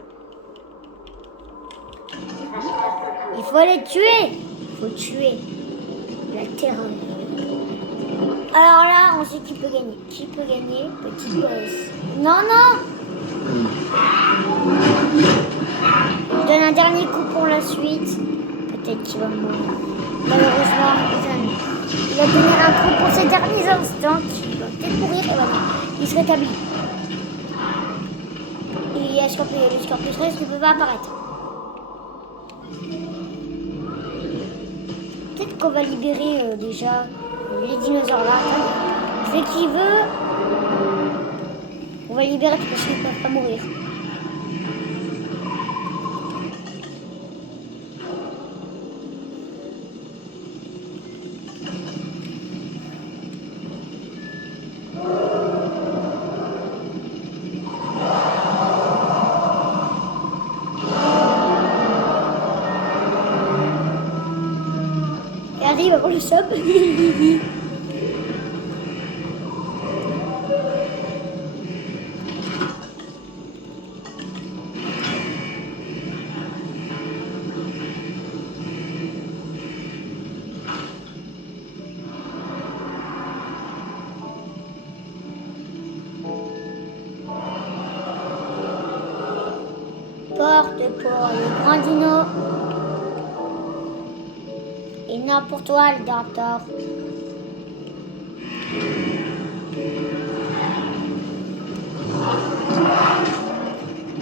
Il faut les tuer. Il faut tuer la terreur. Alors là, on sait qui peut gagner. Qui peut gagner? Petit boss. Non. Je donne un dernier coup pour la suite. Peut-être qu'il va mourir. Malheureusement, il a donné un coup pour ces derniers instants. Il va peut-être mourir. Et voilà, il se rétablit. Et le Scorpius ne peut pas apparaître. Peut-être qu'on va libérer déjà les dinosaures là. Celui qui veut, on va libérer parce qu'ils ne peuvent pas mourir. Regardez, il va prendre le sub. Porte pour le grand dino. Et non pour toi, le Raptor.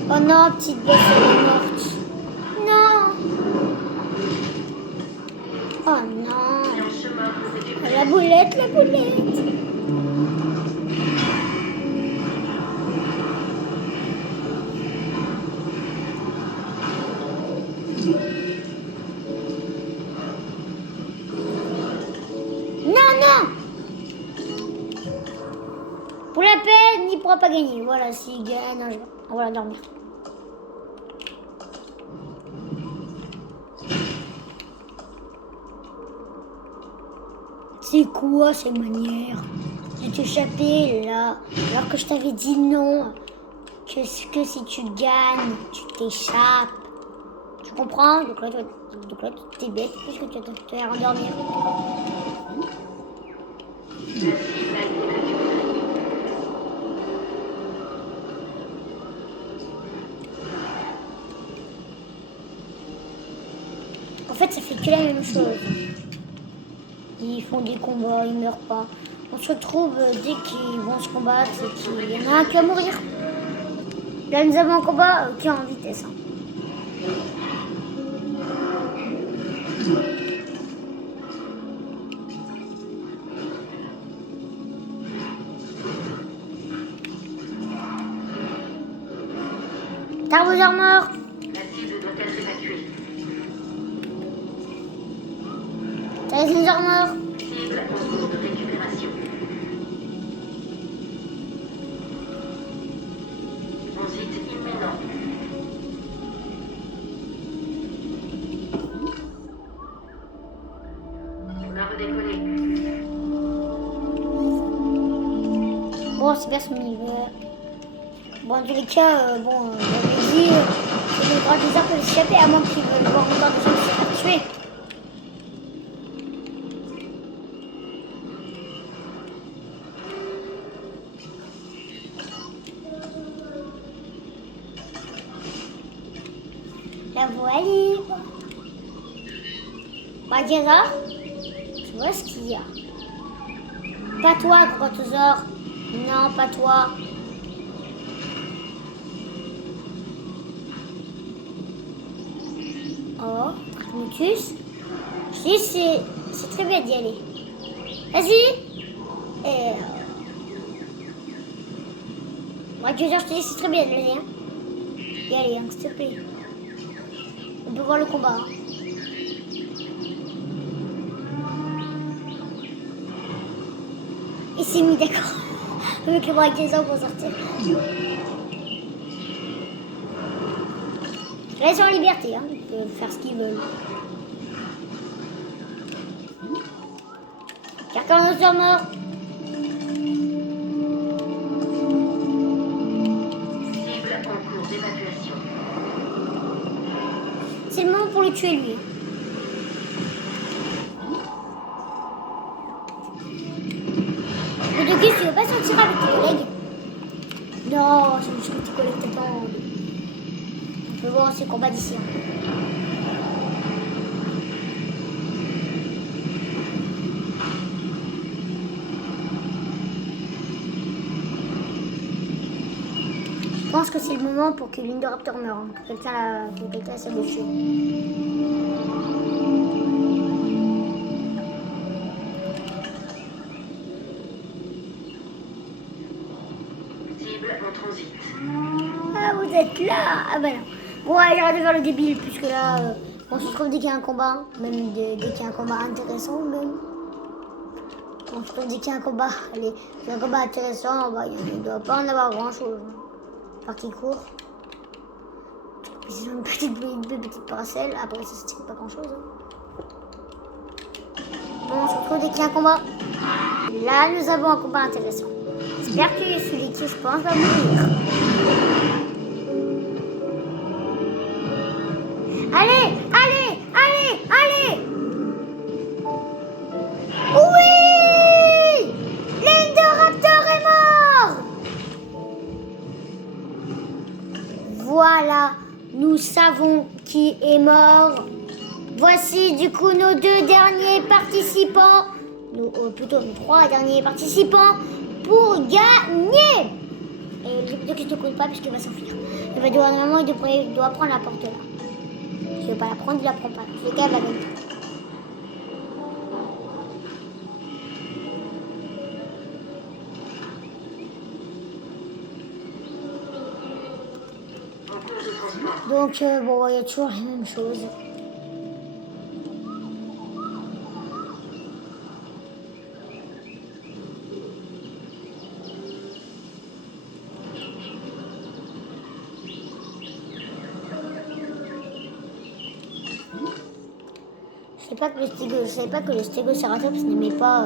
Oh non, petite bête, elle est morte. Non. Oh non. La boulette. Non. Pour la peine, il ne pourra pas gagner. Voilà, s'il gagne, on va la dormir. C'est quoi ces manières de t'échapper là, alors que je t'avais dit non, que si tu gagnes, tu t'échappes. Tu comprends? Donc là, t'es bête puisque tu vas te rendormir. En fait, ça fait que la même chose. Ils font des combats, ils meurent pas. On se retrouve dès qu'ils vont se combattre et qu'il y en a un qui va mourir. Là, nous avons un combat qui est en vitesse. Hein. Tarbosaure mort. La cible doit être évacuée. Tarbosaure mort. Cible en cours de récupération. Transit imminent. On a redécollé. Bon, c'est bien son hiver. Bon, en tous les cas, j'avais dit que les droits des arbres peuvent s'échapper à moins qu'ils veulent voir encore des gens se faire tuer. La voie est libre. Bagheera, tu vois ce qu'il y a? Pas toi, Crocodile. Non, pas toi. Oh, Trachmutus. Je dis, c'est très bien d'y aller. Vas-y. Bagheera, je te dis, c'est très bien d'y aller. Hein. Y aller, hein, s'il te plaît. On peut voir le combat. Hein. Il s'est mis d'accord avec le Bagheera pour sortir. Là, ils sont en liberté, hein. Ils peuvent faire ce qu'ils veulent. Carcarnosaure mort. Cible en cours d'évacuation. C'est le moment pour le tuer, lui. Le Docus, tu veux pas sortir avec tes collègues? Non, c'est juste que tes collègues t'attendent. On peut voir ces combats d'ici. Hein. Je pense que c'est le moment pour que l'Indoraptor meure. Hein. Que quelqu'un essaie de le tuer. Cible en transit. Ah, vous êtes là. Ah bah non. Bon, allez, j'arrête de faire le débile, puisque là, on se retrouve dès qu'il y a un combat. Même dès qu'il y a un combat intéressant, même. On se retrouve dès qu'il y a un combat. Allez, s'il y a un combat intéressant, bah, il ne doit pas en avoir grand-chose. Par qui court. C'est une petite parcelle. Après, ça ne tire pas grand-chose. Hein. Bon, on se retrouve dès qu'il y a un combat. Là, nous avons un combat intéressant. J'espère que celui qui, je pense, va mourir. Allez, allez, allez, allez! Oui! L'Indoraptor est mort! Voilà, nous savons qui est mort. Voici du coup nos deux derniers participants, plutôt nos trois derniers participants pour gagner. Et le Docus ne compte pas puisqu'il va s'enfuir. Il va devoir normalement, il doit prendre la porte là. S'il ne veut pas la prendre, il la prend pas. Le gars va gagner. Donc bon, il y a toujours les mêmes choses. Je savais pas que le Stegosceratops n'aimait pas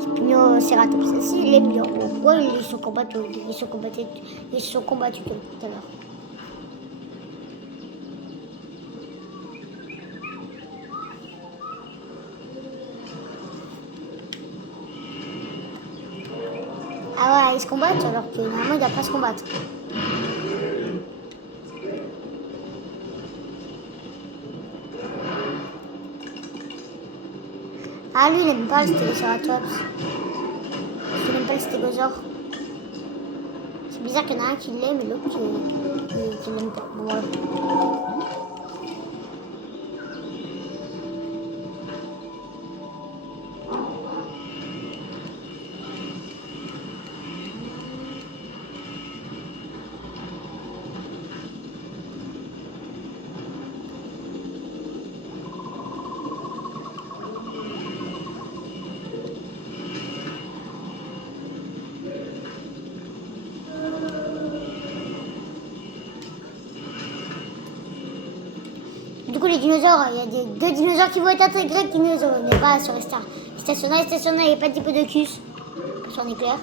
Spinoceratops. Si, il aime bien. Ouais, ils sont combattus tout à l'heure. Ah ouais, ils se combattent alors que normalement ils doivent pas se combattre. Ah lui il aime pas le Stegosceratops. Il n'aime pas le stégosaure. C'est bizarre qu'il y en a un qui l'aime et l'autre qui l'aime pas. Bon, voilà. Du coup, les dinosaures, il y a deux dinosaures qui vont être intégrés, dinosaures, mais pas sur les stars. Stationnaire, il n'y a pas de Diplodocus. Ça en est clair.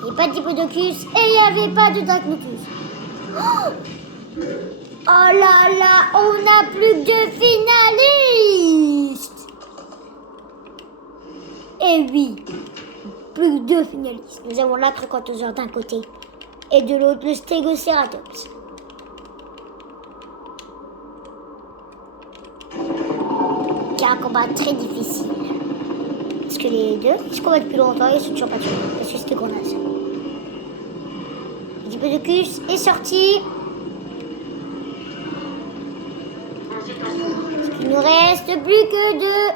Il n'y a pas de Diplodocus et il n'y avait pas de Dracnocus. Oh là là, on n'a plus que deux finalistes. Et oui, plus que deux finalistes. Nous avons l'Acrocanthosaure d'un côté et de l'autre le Stegosceratops. C'est un combat très difficile. Parce que les deux, ils se combattent depuis longtemps et ils sont toujours pas tués. Parce que c'était Grenasse. Le Diplodocus est sorti. Il nous reste plus que deux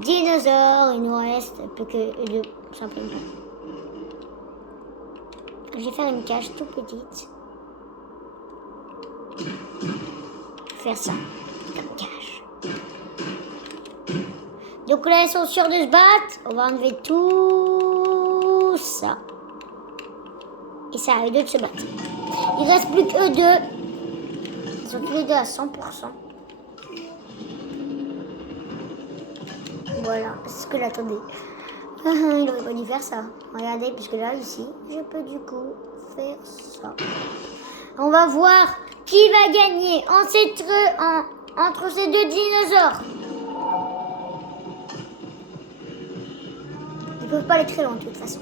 dinosaures. Il nous reste plus que deux, simplement. Je vais faire une cage toute petite. Je vais faire ça. Comme cage. Donc là, ils sont sûrs de se battre. On va enlever tout ça. Et ça arrête de se battre. Il reste plus que deux. Ils sont tous les deux à 100%. Voilà, c'est ce que l'attendait. Il aurait pas dû faire ça. Regardez, puisque là, ici, je peux du coup faire ça. On va voir qui va gagner entre ces deux dinosaures. Ils peuvent pas aller très loin de toute façon.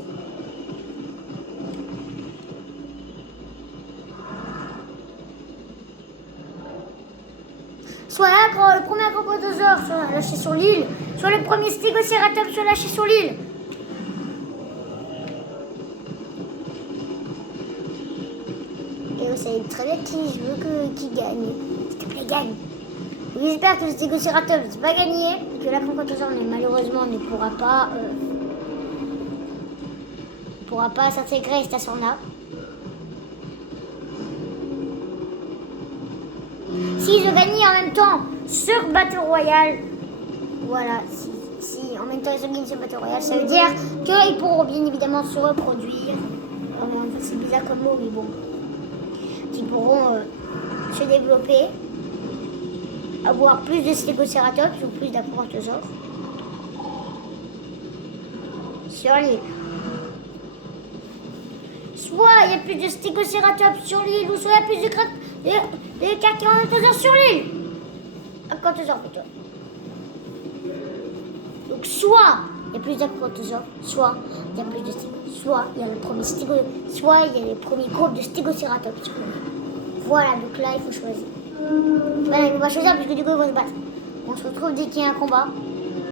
Soit là, quand le premier Acrocanthosaure soit lâché sur l'île, soit le premier Stegosceratops soit lâché sur l'île. Et vous savez très bien qui je veux qui gagne. S'il te plaît, gagne. J'espère que le Stegosceratops va gagner et que l'Acrocanthosaure malheureusement ne pourra pas s'intégrer à cette station-là. S'ils ont gagné en même temps sur Battle Royale, voilà, si en même temps ils ont gagné sur Battle Royale, ça veut dire qu'ils pourront bien évidemment se reproduire. C'est bizarre comme mot, mais bon. Qu'ils pourront se développer, avoir plus de Stegosceratops ou plus d'Acrocanthosaures sur l'île. Soit il y a plus de Stegosceratops sur l'île, ou soit il y a plus de Acrocanthosaures sur l'île. Acrocanthosaures plutôt. Donc soit il y a plus d'Acrocanthosaures, soit il y a plus de Stegosceratops, soit il y a le premier groupe de Stegosceratops. Voilà, donc là il faut choisir. Voilà, on va choisir parce que du coup ils vont se battre. On se retrouve dès qu'il y a un combat.